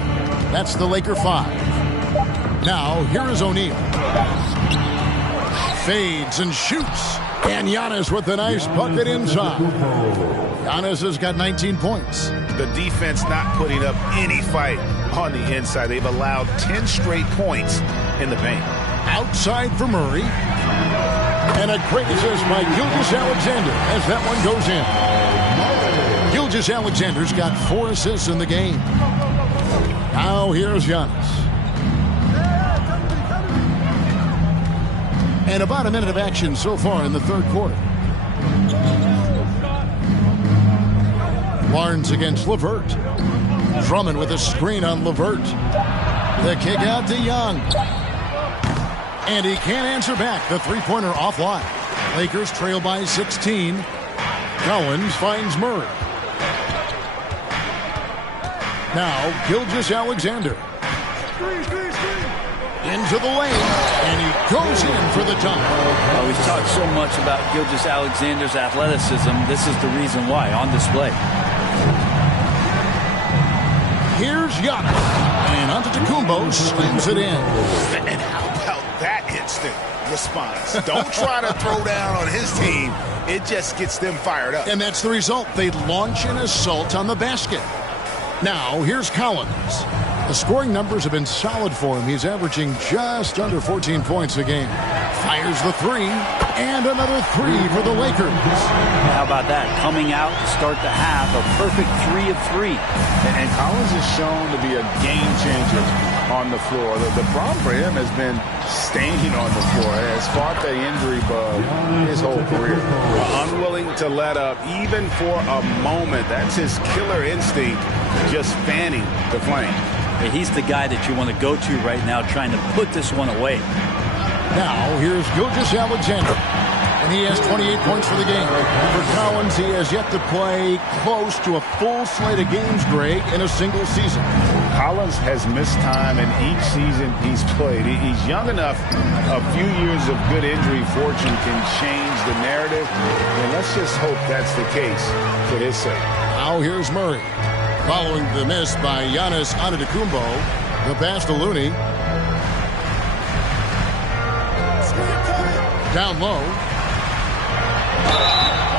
That's the Laker 5. Now, here is O'Neal. Fades and shoots. And Giannis with a nice bucket inside. Giannis has got 19 points. The defense not putting up any fight on the inside. They've allowed 10 straight points in the paint. Outside for Murray. And a great assist by Gilgeous-Alexander as that one goes in. Gilgeous-Alexander's got 4 assists in the game. Now here's Giannis. And about a minute of action so far in the third quarter. Barnes against LeVert. Drummond with a screen on LeVert. The kick out to Young. And he can't answer back. The three-pointer offline. Lakers trail by 16. Collins finds Murray. Now Gilgeous-Alexander. Into the lane, and he goes in for the dunk. We've talked so much about Gilgeous-Alexander's athleticism. This is the reason why, on display. Here's Giannis, and Antetokounmpo slams it in. And how about that instant response? Don't try to throw down on his team. It just gets them fired up. And that's the result. They launch an assault on the basket. Now, here's Collins. The scoring numbers have been solid for him. He's averaging just under 14 points a game. Fires the three, and another three for the Lakers. How about that? Coming out to start the half, a perfect 3 of 3. And Collins is shown to be a game changer on the floor. The problem for him has been staying on the floor. He has fought the injury bug his whole career. Unwilling to let up, even for a moment. That's his killer instinct, just fanning the flame. He's the guy that you want to go to right now, trying to put this one away. Now, here's Gilgeous-Alexander. And he has 28 points for the game. For Collins, he has yet to play close to a full slate of games, Greg, in a single season. Collins has missed time in each season he's played. He's young enough. A few years of good injury fortune can change the narrative. And let's just hope that's the case for his sake. Now, here's Murray. Following the miss by Giannis Antetokounmpo, the pass to Looney. Down low.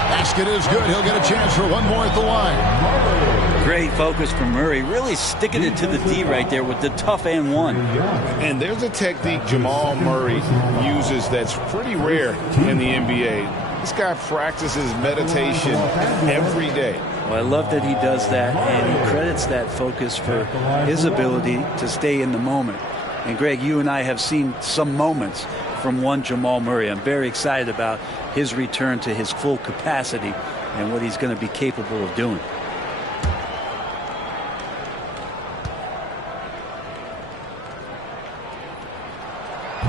Basket is good. He'll get a chance for one more at the line. Great focus from Murray. Really sticking it to the D right there with the tough and one. And there's a technique Jamal Murray uses that's pretty rare in the NBA. This guy practices meditation every day. Well, I love that he does that, and he credits that focus for his ability to stay in the moment. And, Greg, you and I have seen some moments from one Jamal Murray. I'm very excited about his return to his full capacity and what he's going to be capable of doing.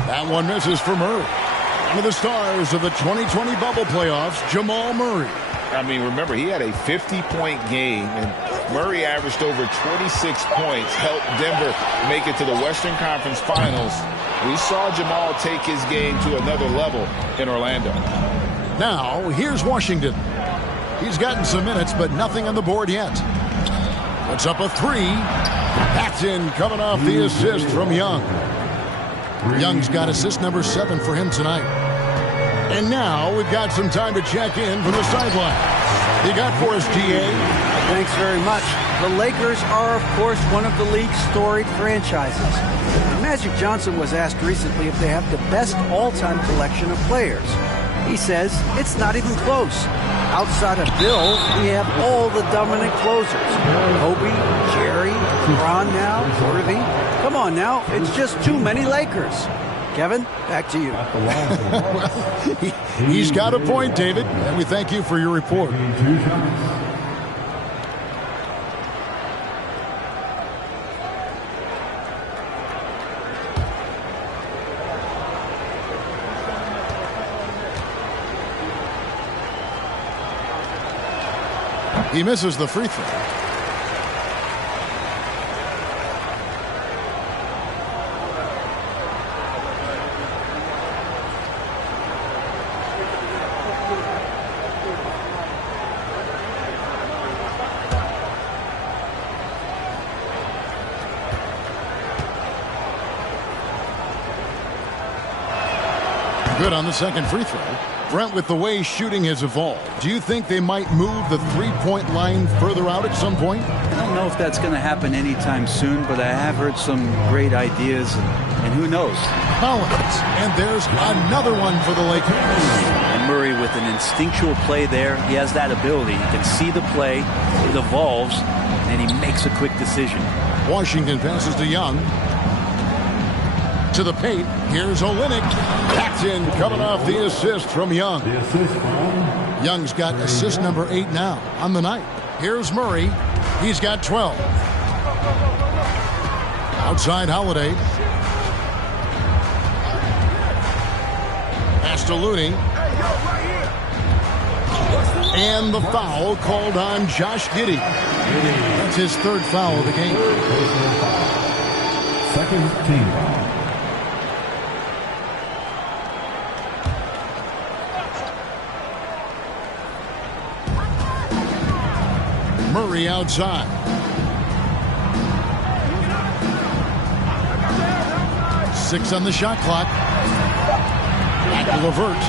That one misses for Murray. One of the stars of the 2020 bubble playoffs, Jamal Murray. I mean, remember, he had a 50-point game, and Murray averaged over 26 points, helped Denver make it to the Western Conference Finals. We saw Jamal take his game to another level in Orlando. Now, here's Washington. He's gotten some minutes, but nothing on the board yet. Puts up a three. Paxton coming off the assist from Young. Young's got assist number 7 for him tonight. And now we've got some time to check in from the sideline. You got for us, DA? Thanks very much. The Lakers are, of course, one of the league's storied franchises. Magic Johnson was asked recently if they have the best all-time collection of players. He says it's not even close. Outside of Bill, we have all the dominant closers. Kobe, Jerry, Ron now, Irving. Come on now, it's just too many Lakers. Kevin, back to you. He's got a point, David, and we thank you for your report. He misses the free throw. Good on the second free throw. Brent, with the way shooting has evolved, do you think they might move the three-point line further out at some point? I don't know if that's going to happen anytime soon, but I have heard some great ideas, and who knows? Collins, and there's another one for the Lakers. And Murray with an instinctual play there. He has that ability. He can see the play, it evolves, and he makes a quick decision. Washington passes to Young. To the paint, here's Olynyk. Paxton coming off the assist from Young. Young's got assist number 8 now on the night. Here's Murray. He's got 12. Outside Holiday. Pass to Looney. And the foul called on Josh Giddey. That's his third foul of the game. Second team foul. Murray outside. Six on the shot clock. Back to LeVert.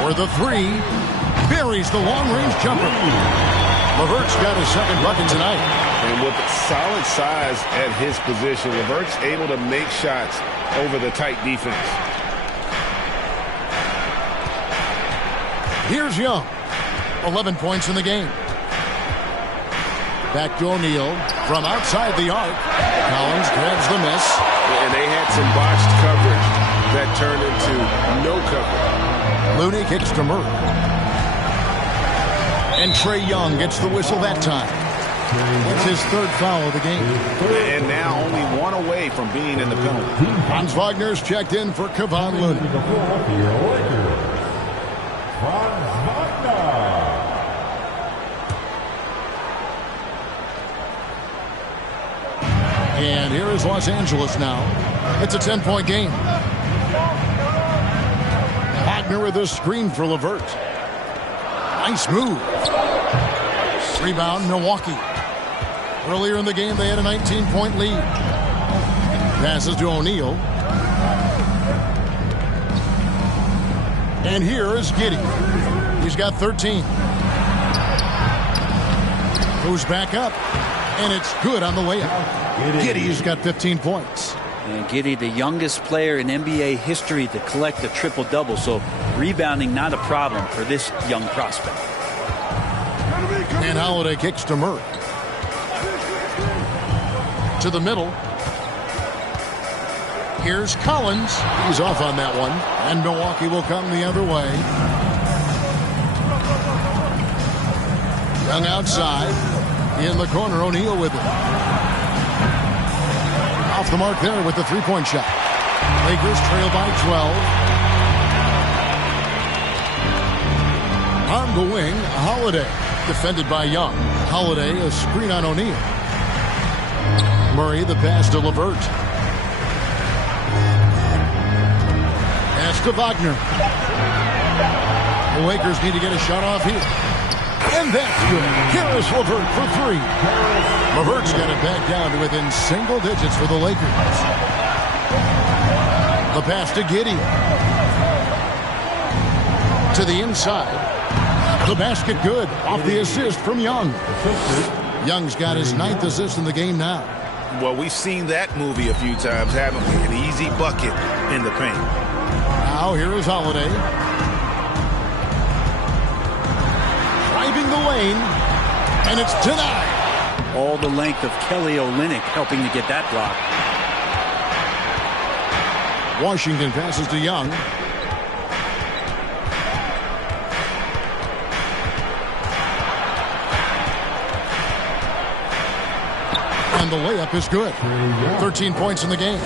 For the three. Buries the long-range jumper. LeVert's got his second bucket tonight. And with solid size at his position, LeVert's able to make shots over the tight defense. Here's Young. 11 points in the game. Back to O'Neal from outside the arc. Collins grabs the miss. And they had some botched coverage that turned into no coverage. Looney kicks to Murray. And Trae Young gets the whistle that time. It's his third foul of the game. And now only one away from being in the penalty. Franz Wagner's checked in for Kevon Looney. And here is Los Angeles now. It's a 10-point game. Wagner with a screen for LeVert. Nice move. Rebound, Milwaukee. Earlier in the game, they had a 19-point lead. Passes to O'Neal. And here is Giddey. He's got 13. Goes back up. And it's good on the layup. Giddey's got 15 points. And Giddey, the youngest player in NBA history to collect a triple-double. So rebounding not a problem for this young prospect. And Holiday kicks to Murray. To the middle. Here's Collins. He's off on that one. And Milwaukee will come the other way. Young outside. In the corner, O'Neal with it. Off the mark there with the three-point shot. Lakers trail by 12. On the wing, Holiday. Defended by Young. Holiday, a screen on O'Neal. Murray, the pass to LeVert. Pass to Wagner. The Lakers need to get a shot off here. And that's good. Here's LeVert for three. LeVert's got it back down to within single digits for the Lakers. The pass to Giddey. To the inside. The basket good. Off the assist from Young. Young's got his 9th assist in the game now. Well, we've seen that movie a few times, haven't we? An easy bucket in the paint. Now here is Holiday. Driving the lane. And it's denied. All the length of Kelly Olynyk helping to get that block. Washington passes to Young. And the layup is good. 13 points in the game.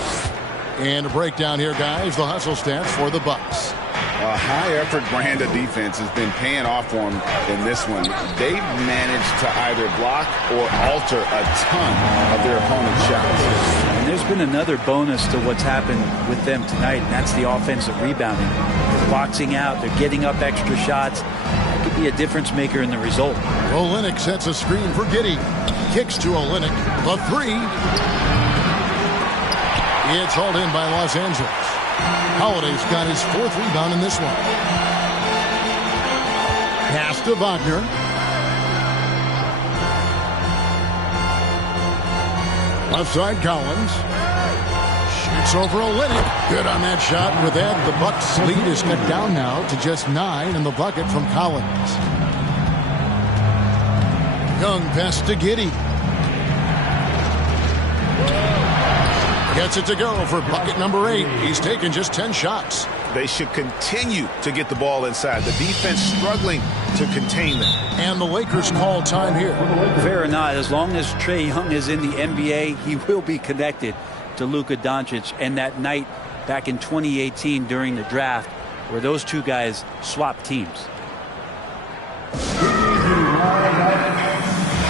And a breakdown here, guys. The hustle stats for the Bucks. A high-effort brand of defense has been paying off for them in this one. They've managed to either block or alter a ton of their opponent's shots. And there's been another bonus to what's happened with them tonight, and that's the offensive rebounding. They're boxing out. They're getting up extra shots. That could be a difference maker in the result. Olynyk sets a screen for Giddey. Kicks to Olynyk. The three. It's hauled in by Los Angeles. Holiday's got his 4th rebound in this one. Pass to Wagner. Left side Collins. Shoots over Olynyk. Good on that shot. And with that, the Bucks lead is cut down now to just 9 in the bucket from Collins. Young pass to Giddey. Gets it to go for bucket number 8. He's taken just 10 shots. They should continue to get the ball inside. The defense struggling to contain them. And the Lakers call time here. Fair or not, as long as Trae Young is in the NBA, he will be connected to Luka Doncic. And that night back in 2018 during the draft where those two guys swapped teams.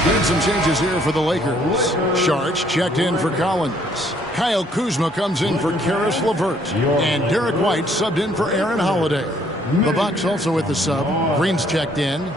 Made some changes here for the Lakers. Saric checked in for Collins. Kyle Kuzma comes in for Karis LeVert. And Derek White subbed in for Aaron Holiday. The Bucks also with the sub. Green's checked in.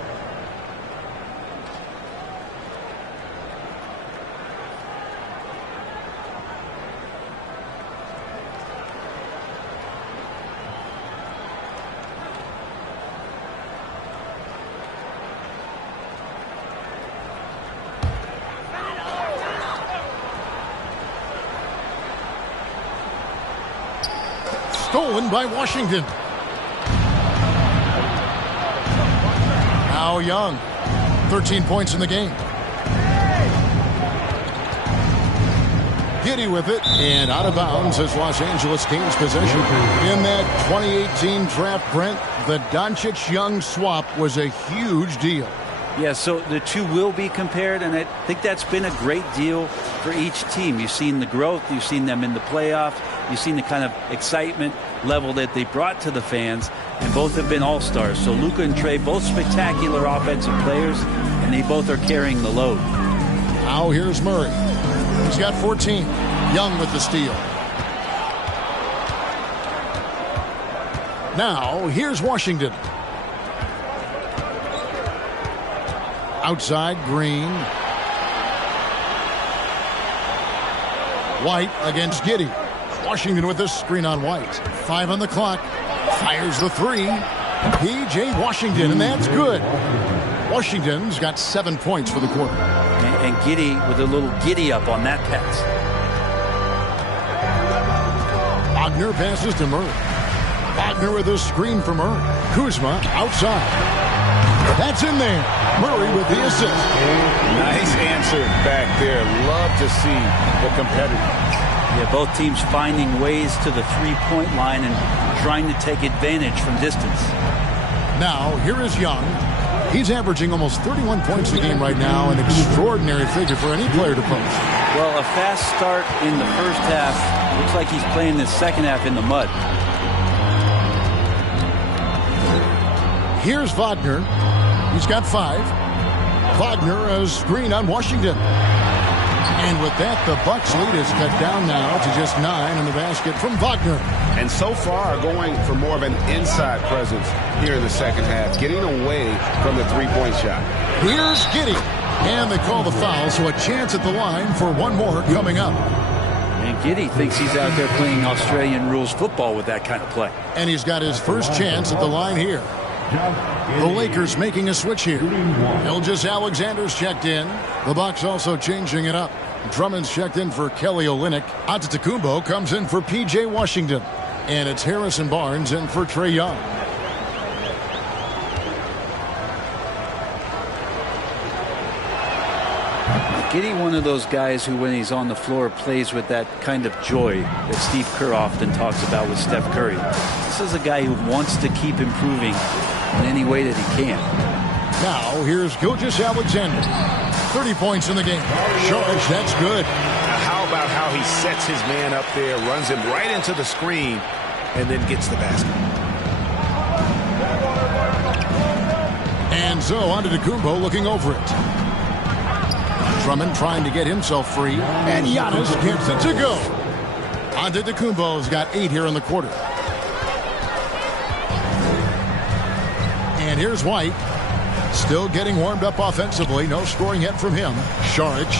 Stolen by Washington. Now Young, 13 points in the game. Giddey with it, and out of bounds as Los Angeles gains possession. In that 2018 draft, Brent, the Doncic-Young swap was a huge deal. Yeah, so the two will be compared, and I think that's been a great deal for each team. You've seen the growth, you've seen them in the playoffs, you've seen the kind of excitement level that they brought to the fans, and both have been all-stars. So Luka and Trae, both spectacular offensive players, and they both are carrying the load. Now here's Murray. He's got 14. Young with the steal. Now here's Washington. Outside, Green. White against Giddey. Washington with this screen on White. 5 on the clock. Fires the 3. P.J. Washington, and that's good. Washington's got 7 points for the quarter. And Giddey with a little giddy up on that pass. Wagner passes to Murray. Wagner with a screen for Murray. Kuzma outside. That's in there. Murray with the assist. Nice answer back there. Love to see the competitor. Yeah, both teams finding ways to the three-point line and trying to take advantage from distance. Now, here is Young. He's averaging almost 31 points a game right now, an extraordinary figure for any player to post. Well, a fast start in the first half. Looks like he's playing this second half in the mud. Here's Wagner. He's got 5. Wagner a screen on Washington. And with that, the Bucks lead is cut down now to just 9 in the basket from Wagner. And so far going for more of an inside presence here in the second half, getting away from the three-point shot. Here's Giddey. And they call the foul, so a chance at the line for one more coming up. And Giddey thinks he's out there playing Australian rules football with that kind of play. And he's got his first chance at the line here. The Lakers making a switch here. Gilgeous-Alexander's checked in. The Bucks also changing it up. Drummond's checked in for Kelly Olynyk. Antetokounmpo comes in for P.J. Washington. And it's Harrison Barnes in for Trae Young. Giddey, one of those guys who, when he's on the floor, plays with that kind of joy that Steve Kerr often talks about with Steph Curry. This is a guy who wants to keep improving in any way that he can. Now, here's Gilgeous-Alexander. 30 points in the game. Saric, that's good. Now, how about how he sets his man up there, runs him right into the screen, and then gets the basket. And so, Antetokounmpo looking over it. Drummond trying to get himself free, and Giannis gets it to go. Antetokounmpo's got 8 here in the quarter. And here's White. Still getting warmed up offensively. No scoring yet from him. Saric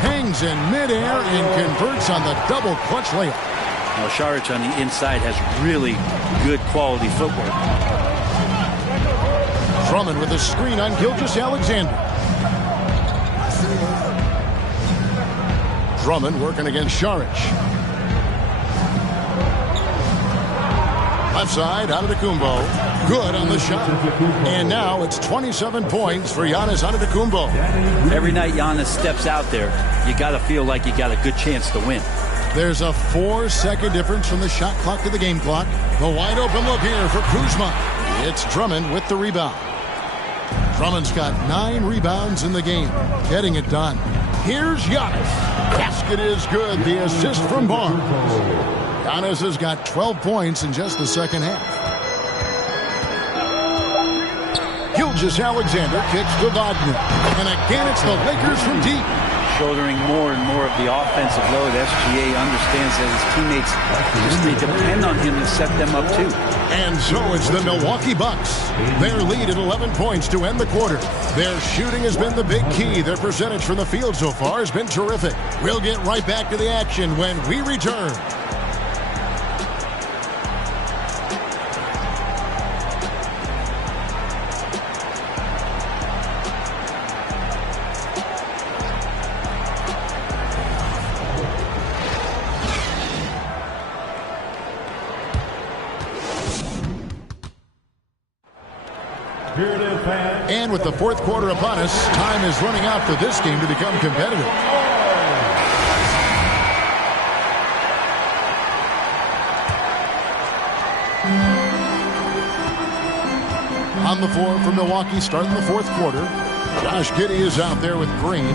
hangs in midair and converts on the double clutch layup. Now, Saric on the inside has really good quality footwork. Drummond with a screen on Gilgeous-Alexander. Drummond working against Saric. Left side, Antetokounmpo. Good on the shot. And now it's 27 points for Giannis Antetokounmpo. Every night Giannis steps out there, you got to feel like you got a good chance to win. There's a 4-second difference from the shot clock to the game clock. The wide open look here for Kuzma. It's Drummond with the rebound. Drummond's got 9 rebounds in the game, getting it done. Here's Giannis. Basket is good. The assist from Barnes. Giannis has got 12 points in just the second half. Gilgeous-Alexander kicks to Wagner. And again, it's the Lakers from deep. Shouldering more and more of the offensive load. SGA understands that his teammates they depend on him to set them up too. And so it's the Milwaukee Bucks. Their lead at 11 points to end the quarter. Their shooting has been the big key. Their percentage from the field so far has been terrific. We'll get right back to the action when we return. And with the fourth quarter upon us, time is running out for this game to become competitive. On the floor for Milwaukee starting the fourth quarter. Josh Giddey is out there with Green.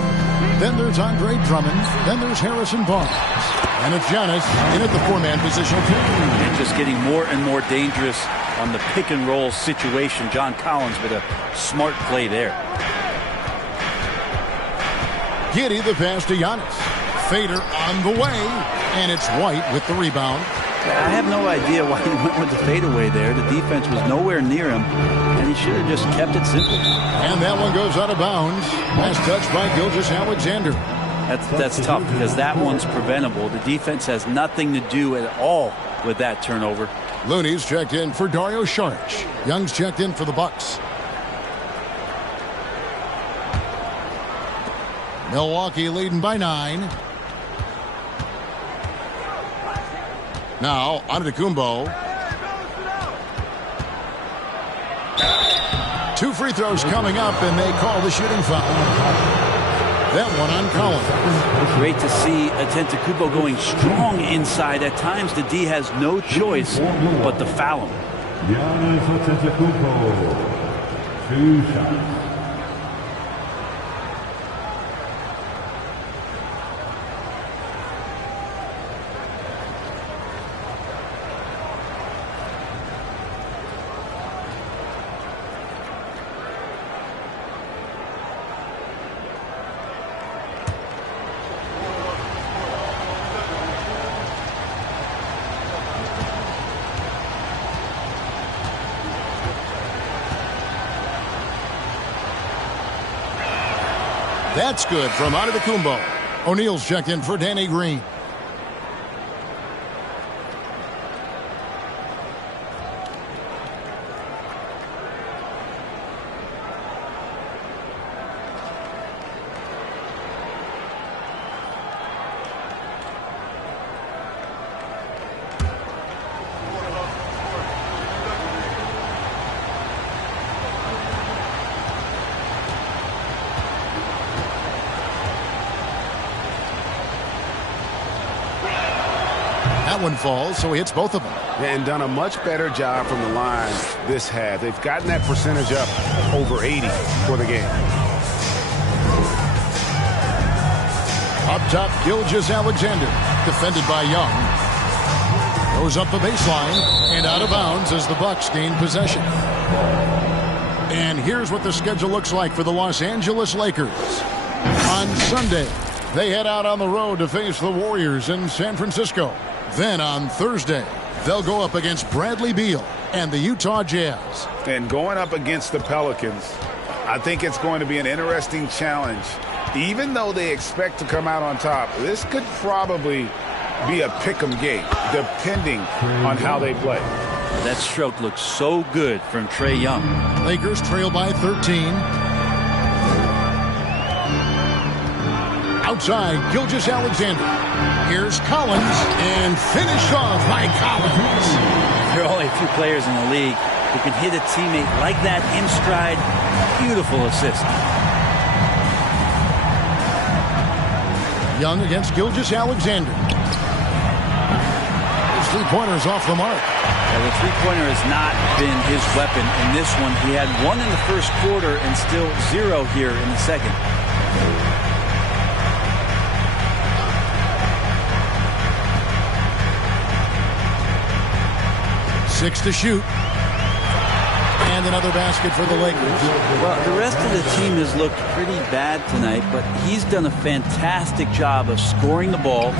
Then there's Andre Drummond. Then there's Harrison Barnes. And it's Giannis in at the 4-man position. And just getting more and more dangerous on the pick and roll situation. John Collins with a smart play there. Giddey the pass to Giannis. Fader on the way. And it's White with the rebound. I have no idea why he went with the fadeaway there. The defense was nowhere near him, and he should have just kept it simple. And that one goes out of bounds. Last touch by Gilgeous-Alexander. That's tough because that one's preventable. The defense has nothing to do at all with that turnover. Looney's checked in for Dario Saric. Young's checked in for the Bucks. Milwaukee leading by 9. Now, Antetokounmpo. 2 free throws coming up, and they call the shooting foul. That one on Collins. Great to see Antetokounmpo going strong inside. At times, the D has no choice but to foul him. Giannis Antetokounmpo, 2 shots. That's good from Antetokounmpo. O'Neal's checked in for Danny Green. That one falls, so he hits both of them. And done a much better job from the line this half. They've gotten that percentage up over 80 for the game. Up top, Gilgeous-Alexander, defended by Young. Goes up the baseline and out of bounds as the Bucks gain possession. And here's what the schedule looks like for the Los Angeles Lakers. On Sunday, they head out on the road to face the Warriors in San Francisco. Then on Thursday, they'll go up against Bradley Beal and the Utah Jazz. And going up against the Pelicans, I think it's going to be an interesting challenge. Even though they expect to come out on top, this could probably be a pick'em game, depending on how they play. That stroke looks so good from Trae Young. Lakers trail by 13. Outside, Gilgeous-Alexander. Here's Collins, and finished off by Collins. There are only a few players in the league who can hit a teammate like that in stride. Beautiful assist. Young against Gilgeous-Alexander. three-pointers off the mark. Yeah, the three-pointer has not been his weapon in this one. He had one in the first quarter and still 0 here in the second. 6 to shoot. And another basket for the Lakers. Well, the rest of the team has looked pretty bad tonight, but he's done a fantastic job of scoring the ball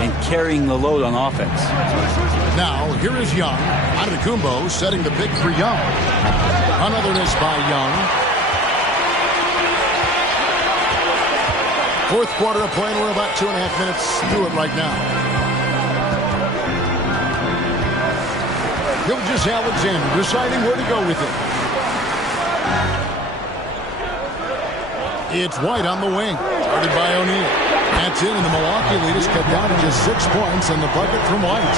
and carrying the load on offense. Now, here is Young. Antetokounmpo setting the pick for Young. Another miss by Young. Fourth quarter of play, and we're about 2.5 minutes through it right now. Gilgeous-Alexander deciding where to go with it. It's White on the wing. Started by O'Neal. That's in, and the Milwaukee lead is cut down to just 6 points and the bucket from White.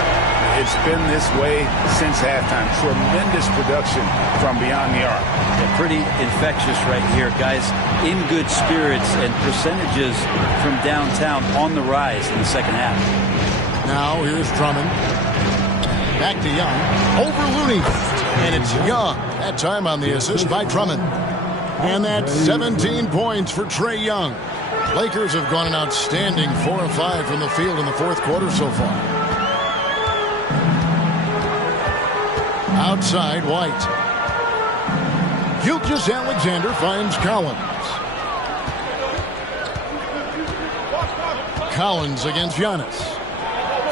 It's been this way since halftime. Tremendous production from beyond the arc. Yeah, pretty infectious right here. Guys in good spirits and percentages from downtown on the rise in the second half. Now here's Drummond. Back to Young. Over Looney. And it's Young. That time on the assist by Drummond. And that's 17 points for Trae Young. Lakers have gone an outstanding 4 of 5 from the field in the fourth quarter so far. Outside, White. Gilgeous-Alexander finds Collins. Collins against Giannis.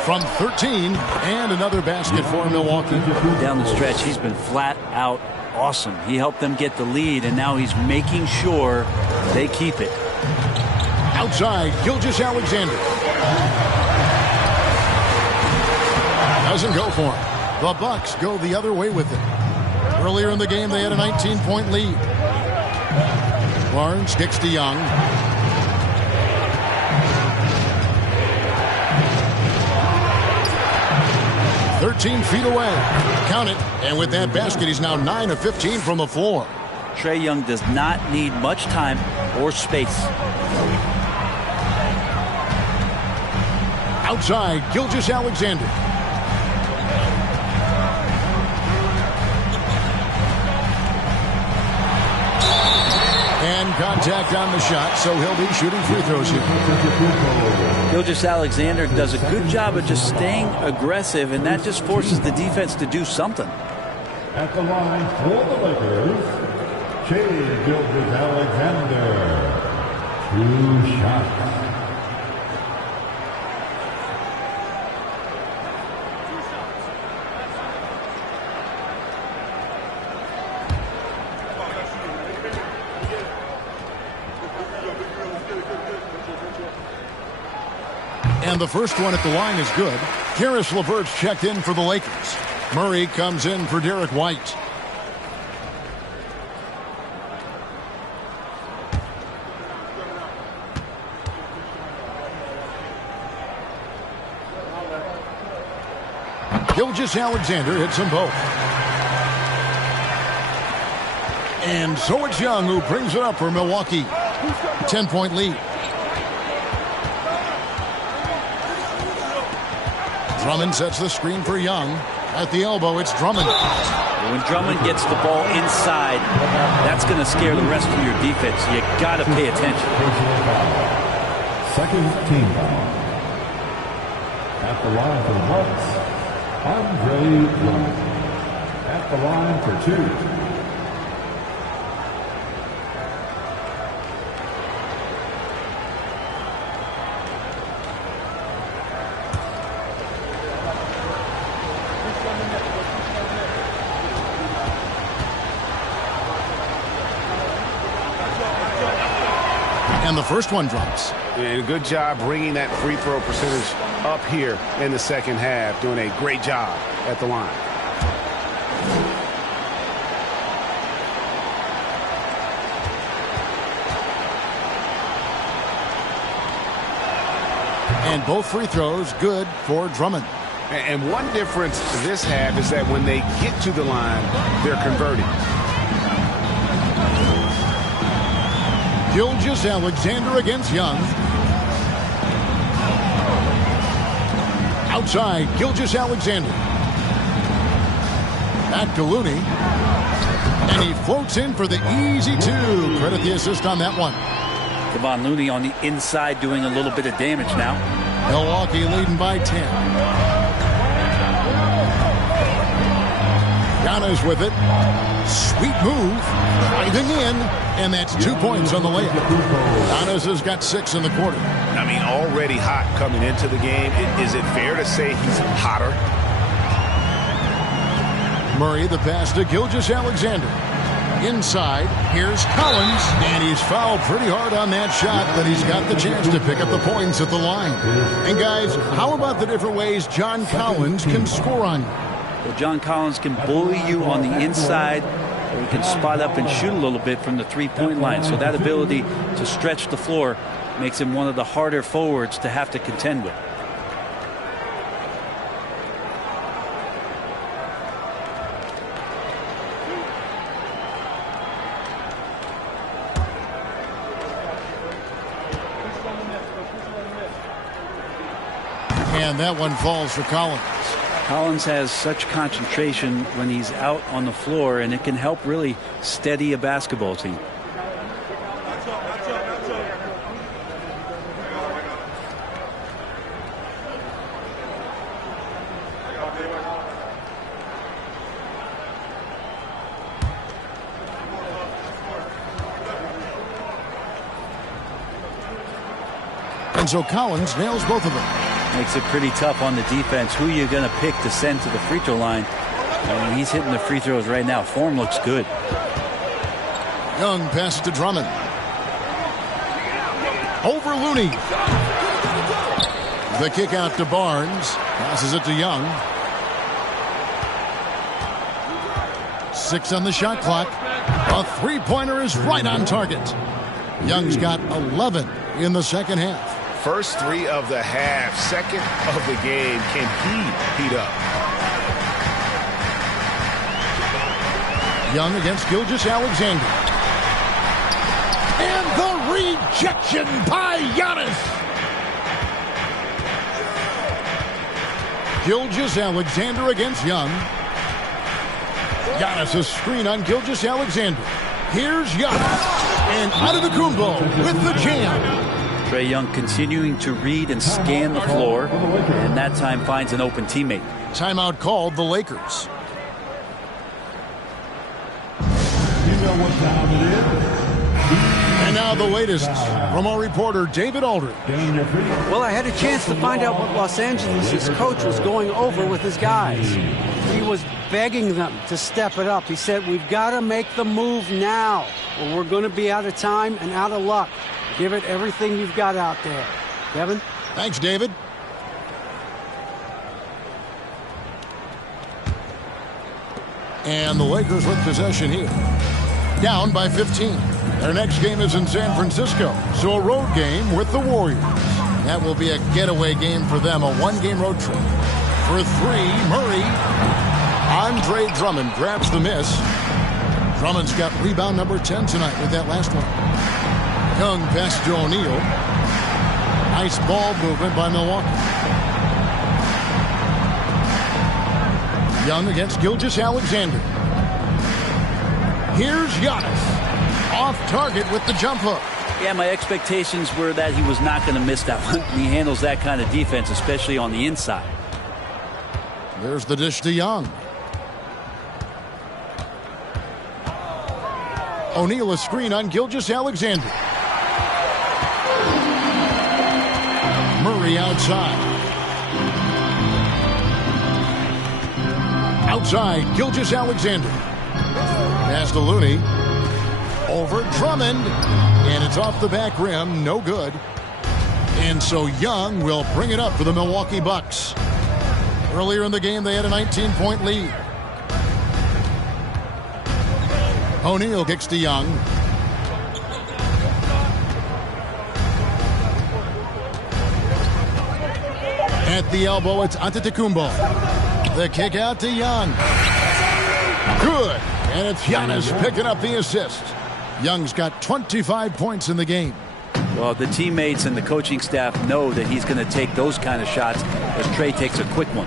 From 13, and another basket for Milwaukee. Down the stretch, he's been flat out awesome. He helped them get the lead, and now he's making sure they keep it. Outside, Gilgeous-Alexander. Doesn't go for him. The Bucks go the other way with it. Earlier in the game, they had a 19-point lead. Barnes kicks to Young. "13 feet away. Count it. And with that basket, he's now 9 of 15 from the floor. Trae Young does not need much time or space. Outside, Gilgeous-Alexander. And contact on the shot, so he'll be shooting free throws here. Gilgeous-Alexander does a good job of just staying aggressive, and that just forces the defense to do something. At the line for the Lakers, Gilgeous-Alexander. 2 shots. And the first one at the line is good. Karis LeVert's checked in for the Lakers. Murray comes in for Derek White. Gilgeous-Alexander hits them both. And so it's Young who brings it up for Milwaukee. 10-point lead. Drummond sets the screen for Young. At the elbow, it's Drummond. When Drummond gets the ball inside, that's going to scare the rest of your defense. You got to pay attention. Second team foul. At the line for the Bucks, Andre Drummond. At the line for 2. And the first one drops. And a good job bringing that free throw percentage up here in the second half. Doing a great job at the line. And both free throws good for Drummond. And one difference this half is that when they get to the line, they're converting. Gilgeous-Alexander against Young. Outside, Gilgeous-Alexander. Back to Looney. And he floats in for the easy two. Credit the assist on that one. Kevon Looney on the inside doing a little bit of damage now. Milwaukee leading by 10. Giannis with it. Sweet move. Driving in. And that's 2 points on the layup. Giannis has got 6 in the quarter. I mean, already hot coming into the game. Is it fair to say he's hotter? Murray, the pass to Gilgeous-Alexander. Inside, here's Collins, and he's fouled pretty hard on that shot, but he's got the chance to pick up the points at the line. And guys, how about the different ways John Collins can score on you? Well, John Collins can bully you on the inside, or he can spot up and shoot a little bit from the three-point line. So that ability to stretch the floor makes him one of the harder forwards to have to contend with. And that one falls for Collins. Collins has such concentration when he's out on the floor, and it can help really steady a basketball team. And so Collins nails both of them. Makes it pretty tough on the defense. Who you're going to pick to send to the free throw line. I mean, he's hitting the free throws right now. Form looks good. Young passes to Drummond. Over Looney. The kick out to Barnes. Passes it to Young. 6 on the shot clock. A three-pointer is right on target. Young's got 11 in the second half. First 3 of the half, second of the game. Can he heat up? Young against Gilgeous-Alexander. And the rejection by Giannis. Gilgeous-Alexander against Young. Giannis a screen on Gilgeous-Alexander. Here's Giannis. And Antetokounmpo with the jam. Trae Young continuing to read and scan the floor, and that time finds an open teammate. Timeout called the Lakers. You know what time it is. And now the latest from our reporter David Aldridge. Well, I had a chance to find out what Los Angeles' coach was going over with his guys. He was begging them to step it up. He said, we've got to make the move now, or we're going to be out of time and out of luck. Give it everything you've got out there. Kevin? Thanks, David. And the Lakers with possession here. Down by 15. Their next game is in San Francisco, so a road game with the Warriors. That will be a getaway game for them, a one-game road trip. For 3, Murray. Andre Drummond grabs the miss. Drummond's got rebound number 10 tonight with that last one. Young pass to O'Neal. Nice ball movement by Milwaukee. Young against Gilgeous-Alexander. Here's Giannis. Off target with the jump hook. Yeah, my expectations were that he was not going to miss that one. He handles that kind of defense, especially on the inside. There's the dish to Young. O'Neal a screen on Gilgeous-Alexander. Murray outside. Outside, Gilgeous-Alexander. Pass to Looney. Over Drummond. And it's off the back rim. No good. And so Young will bring it up for the Milwaukee Bucks. Earlier in the game, they had a 19-point lead. O'Neal kicks to Young. At the elbow, it's Antetokounmpo. The kick out to Young. Good. And it's Giannis picking up the assist. Young's got 25 points in the game. Well, the teammates and the coaching staff know that he's going to take those kind of shots as Trey takes a quick one.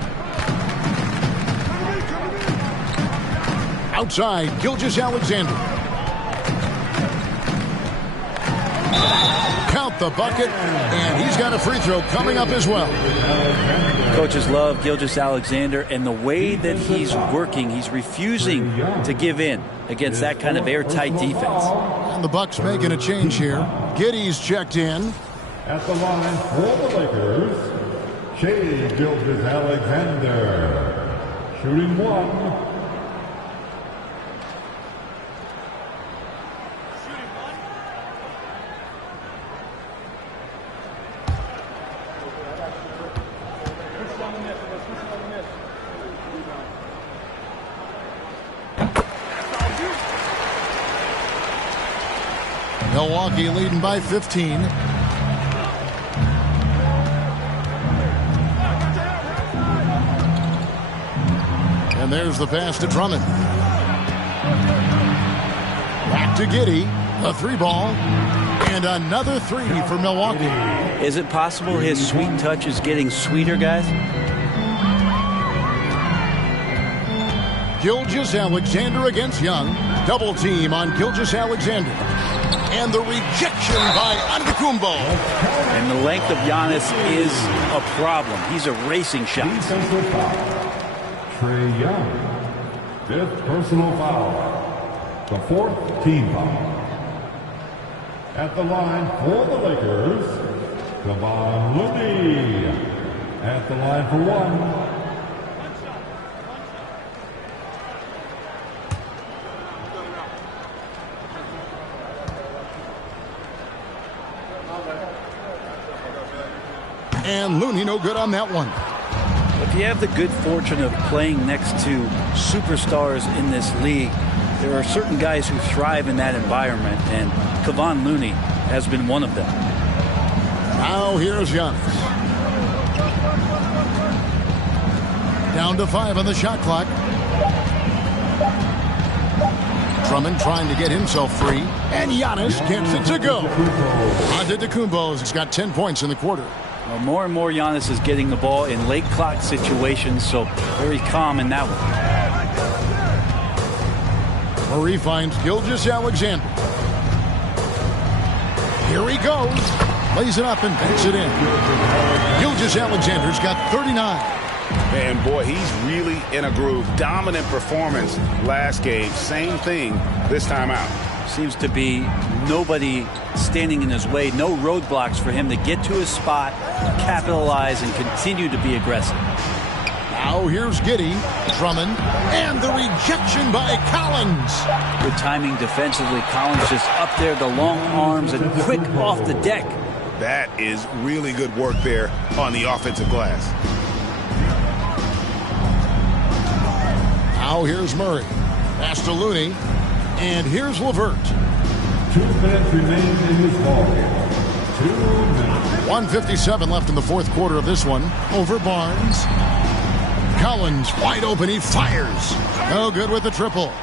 Outside, Gilgeous-Alexander. Count the bucket, and he's got a free throw coming up as well. Coaches love Gilgeous-Alexander, and the way that he's working, he's refusing to give in against that kind of airtight defense. And the Bucks making a change here. Giddey's checked in. At the line for the Lakers, Shea Gilgeous-Alexander, shooting 1. Milwaukee leading by 15. And there's the pass to Drummond. Back to Giddey. A 3-ball. And another 3 for Milwaukee. Is it possible his sweet touch is getting sweeter, guys? Gilgeous-Alexander against Young. Double team on Gilgeous-Alexander. And the rejection by Antetokounmpo. And the length of Giannis is a problem. He's erasing shots. Defensive foul. Trae Young, 5th personal foul. The 4th team foul. At the line for the Lakers, Kevon Looney. At the line for 1. And Looney no good on that one. If you have the good fortune of playing next to superstars in this league, there are certain guys who thrive in that environment, and Kevon Looney has been one of them. Now here's Giannis. Down to 5 on the shot clock. Drummond trying to get himself free, and Giannis gets it to go. Antetokounmpo has got 10 points in the quarter. Well, more and more Giannis is getting the ball in late clock situations, so very calm in that one. Murray finds Gilgeous-Alexander. Here he goes. Lays it up and banks it in. Gilgeous-Alexander's got 39. Man, boy, he's really in a groove. Dominant performance last game. Same thing this time out. Seems to be nobody standing in his way. No roadblocks for him to get to his spot, capitalize, and continue to be aggressive. Now here's Giddey, Drummond, and the rejection by Collins. Good timing defensively. Collins just up there, the long arms, and quick off the deck. That is really good work there on the offensive glass. Now here's Murray. Pass to Looney. And here's LeVert. 2 minutes remain in this ballgame. 2 minutes. 1:57 left in the fourth quarter of this one. Over Barnes. Collins wide open. He fires. No good with the triple.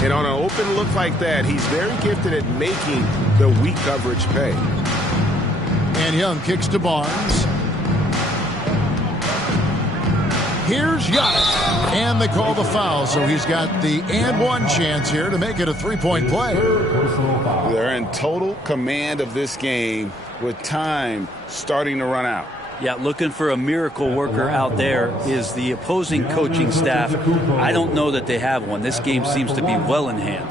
And on an open look like that, he's very gifted at making the weak coverage pay. And Young kicks to Barnes. Here's Giannis. And they call the foul, so he's got the and one chance here to make it a 3-point play. They're in total command of this game with time starting to run out. Yeah, looking for a miracle worker out there is the opposing coaching staff. I don't know that they have one. This game seems to be well in hand.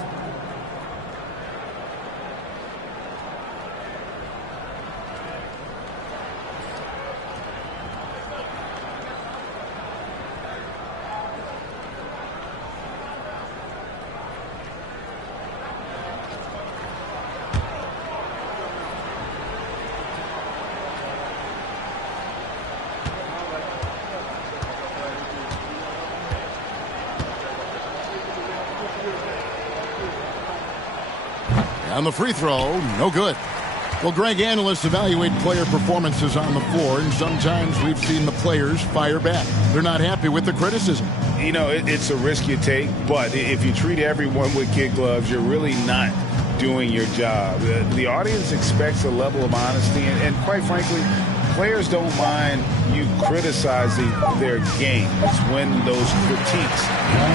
On the free throw, no good. Well, Greg, analysts evaluate player performances on the floor, and sometimes we've seen the players fire back. They're not happy with the criticism. You know, it's a risk you take, but if you treat everyone with kid gloves, you're really not doing your job. The audience expects a level of honesty, and quite frankly, players don't mind you criticizing their game. It's when those critiques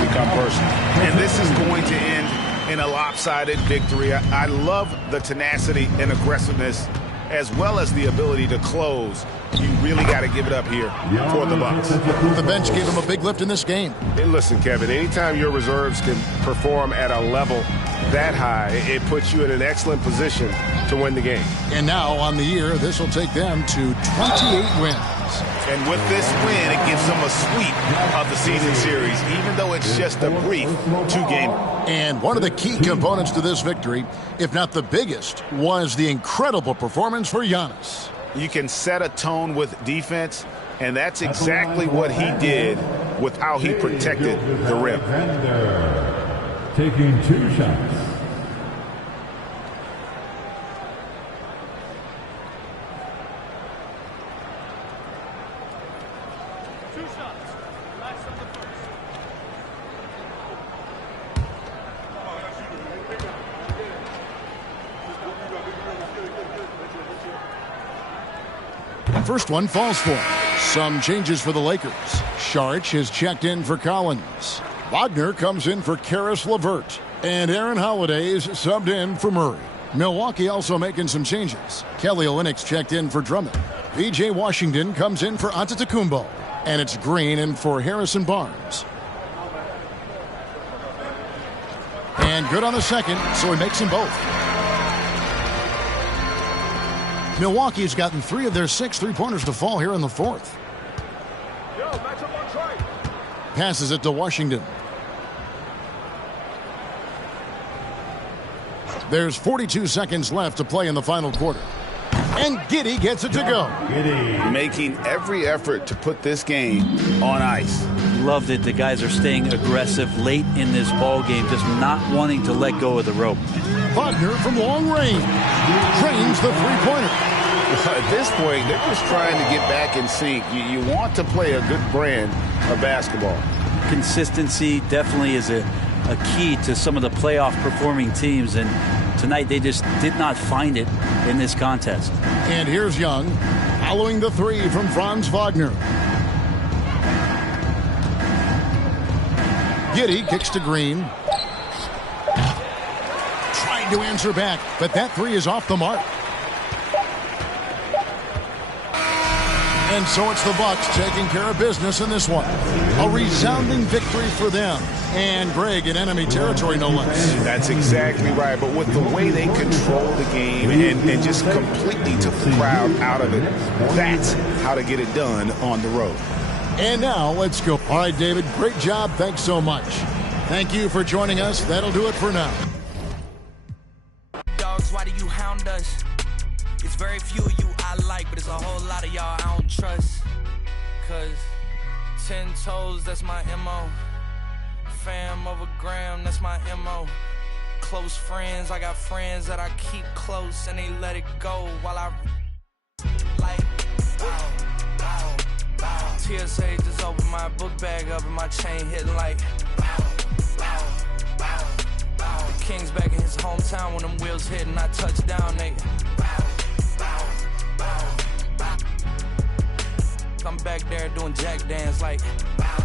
become personal. And this is going to end in a lopsided victory. I love the tenacity and aggressiveness as well as the ability to close. You really got to give it up here for the Bucks. The bench gave him a big lift in this game. Hey, listen, Kevin, anytime your reserves can perform at a level that high, it puts you in an excellent position to win the game. And now on the year, this will take them to 28 wins. And with this win, it gives them a sweep of the season series, even though it's just a brief two-gamer. And one of the key components to this victory, if not the biggest, was the incredible performance for Giannis. You can set a tone with defense, and that's exactly what he did with how he protected the rim. Taking 2 shots. First one falls for him. Some changes for the Lakers. Saric is checked in for Collins. Wagner comes in for Karis LeVert. And Aaron Holiday is subbed in for Murray. Milwaukee also making some changes. Kelly Olynyk's checked in for Drummond. P.J. Washington comes in for Antetokounmpo. And it's Green in for Harrison Barnes. And good on the second, so he makes them both. Milwaukee's gotten 3 of their 6 3-pointers to fall here in the fourth. Passes it to Washington. There's 42 seconds left to play in the final quarter. And Giddey gets it to go. Making every effort to put this game on ice. Loved it. The guys are staying aggressive late in this ball game, just not wanting to let go of the rope. Wagner from long range drains the three-pointer. At this point, they're just trying to get back in sync. You want to play a good brand of basketball. Consistency definitely is a key to some of the playoff performing teams, and tonight they just did not find it in this contest. And here's Young following the 3 from Franz Wagner. Giddey kicks to Green. Tried to answer back, but that 3 is off the mark. And so it's the Bucks taking care of business in this one. A resounding victory for them. And Greg in enemy territory, no less. That's exactly right. But with the way they control the game and just completely took the crowd out of it, that's how to get it done on the road. And now let's go. All right, David, great job. Thanks so much. Thank you for joining us. That'll do it for now. Dogs, why do you hound us? It's very few of you I like, but it's a whole lot of y'all I don't trust. Cause 10 toes, that's my MO. Fam over gram, that's my MO. Close friends, I got friends that I keep close and they let it go while I like bow, bow, bow. TSA just opened my book bag up and my chain hitting like bow, bow, bow, bow. The King's back in his hometown when them wheels hit and I touch down, they bow. I'm back there doing jack dance like bow.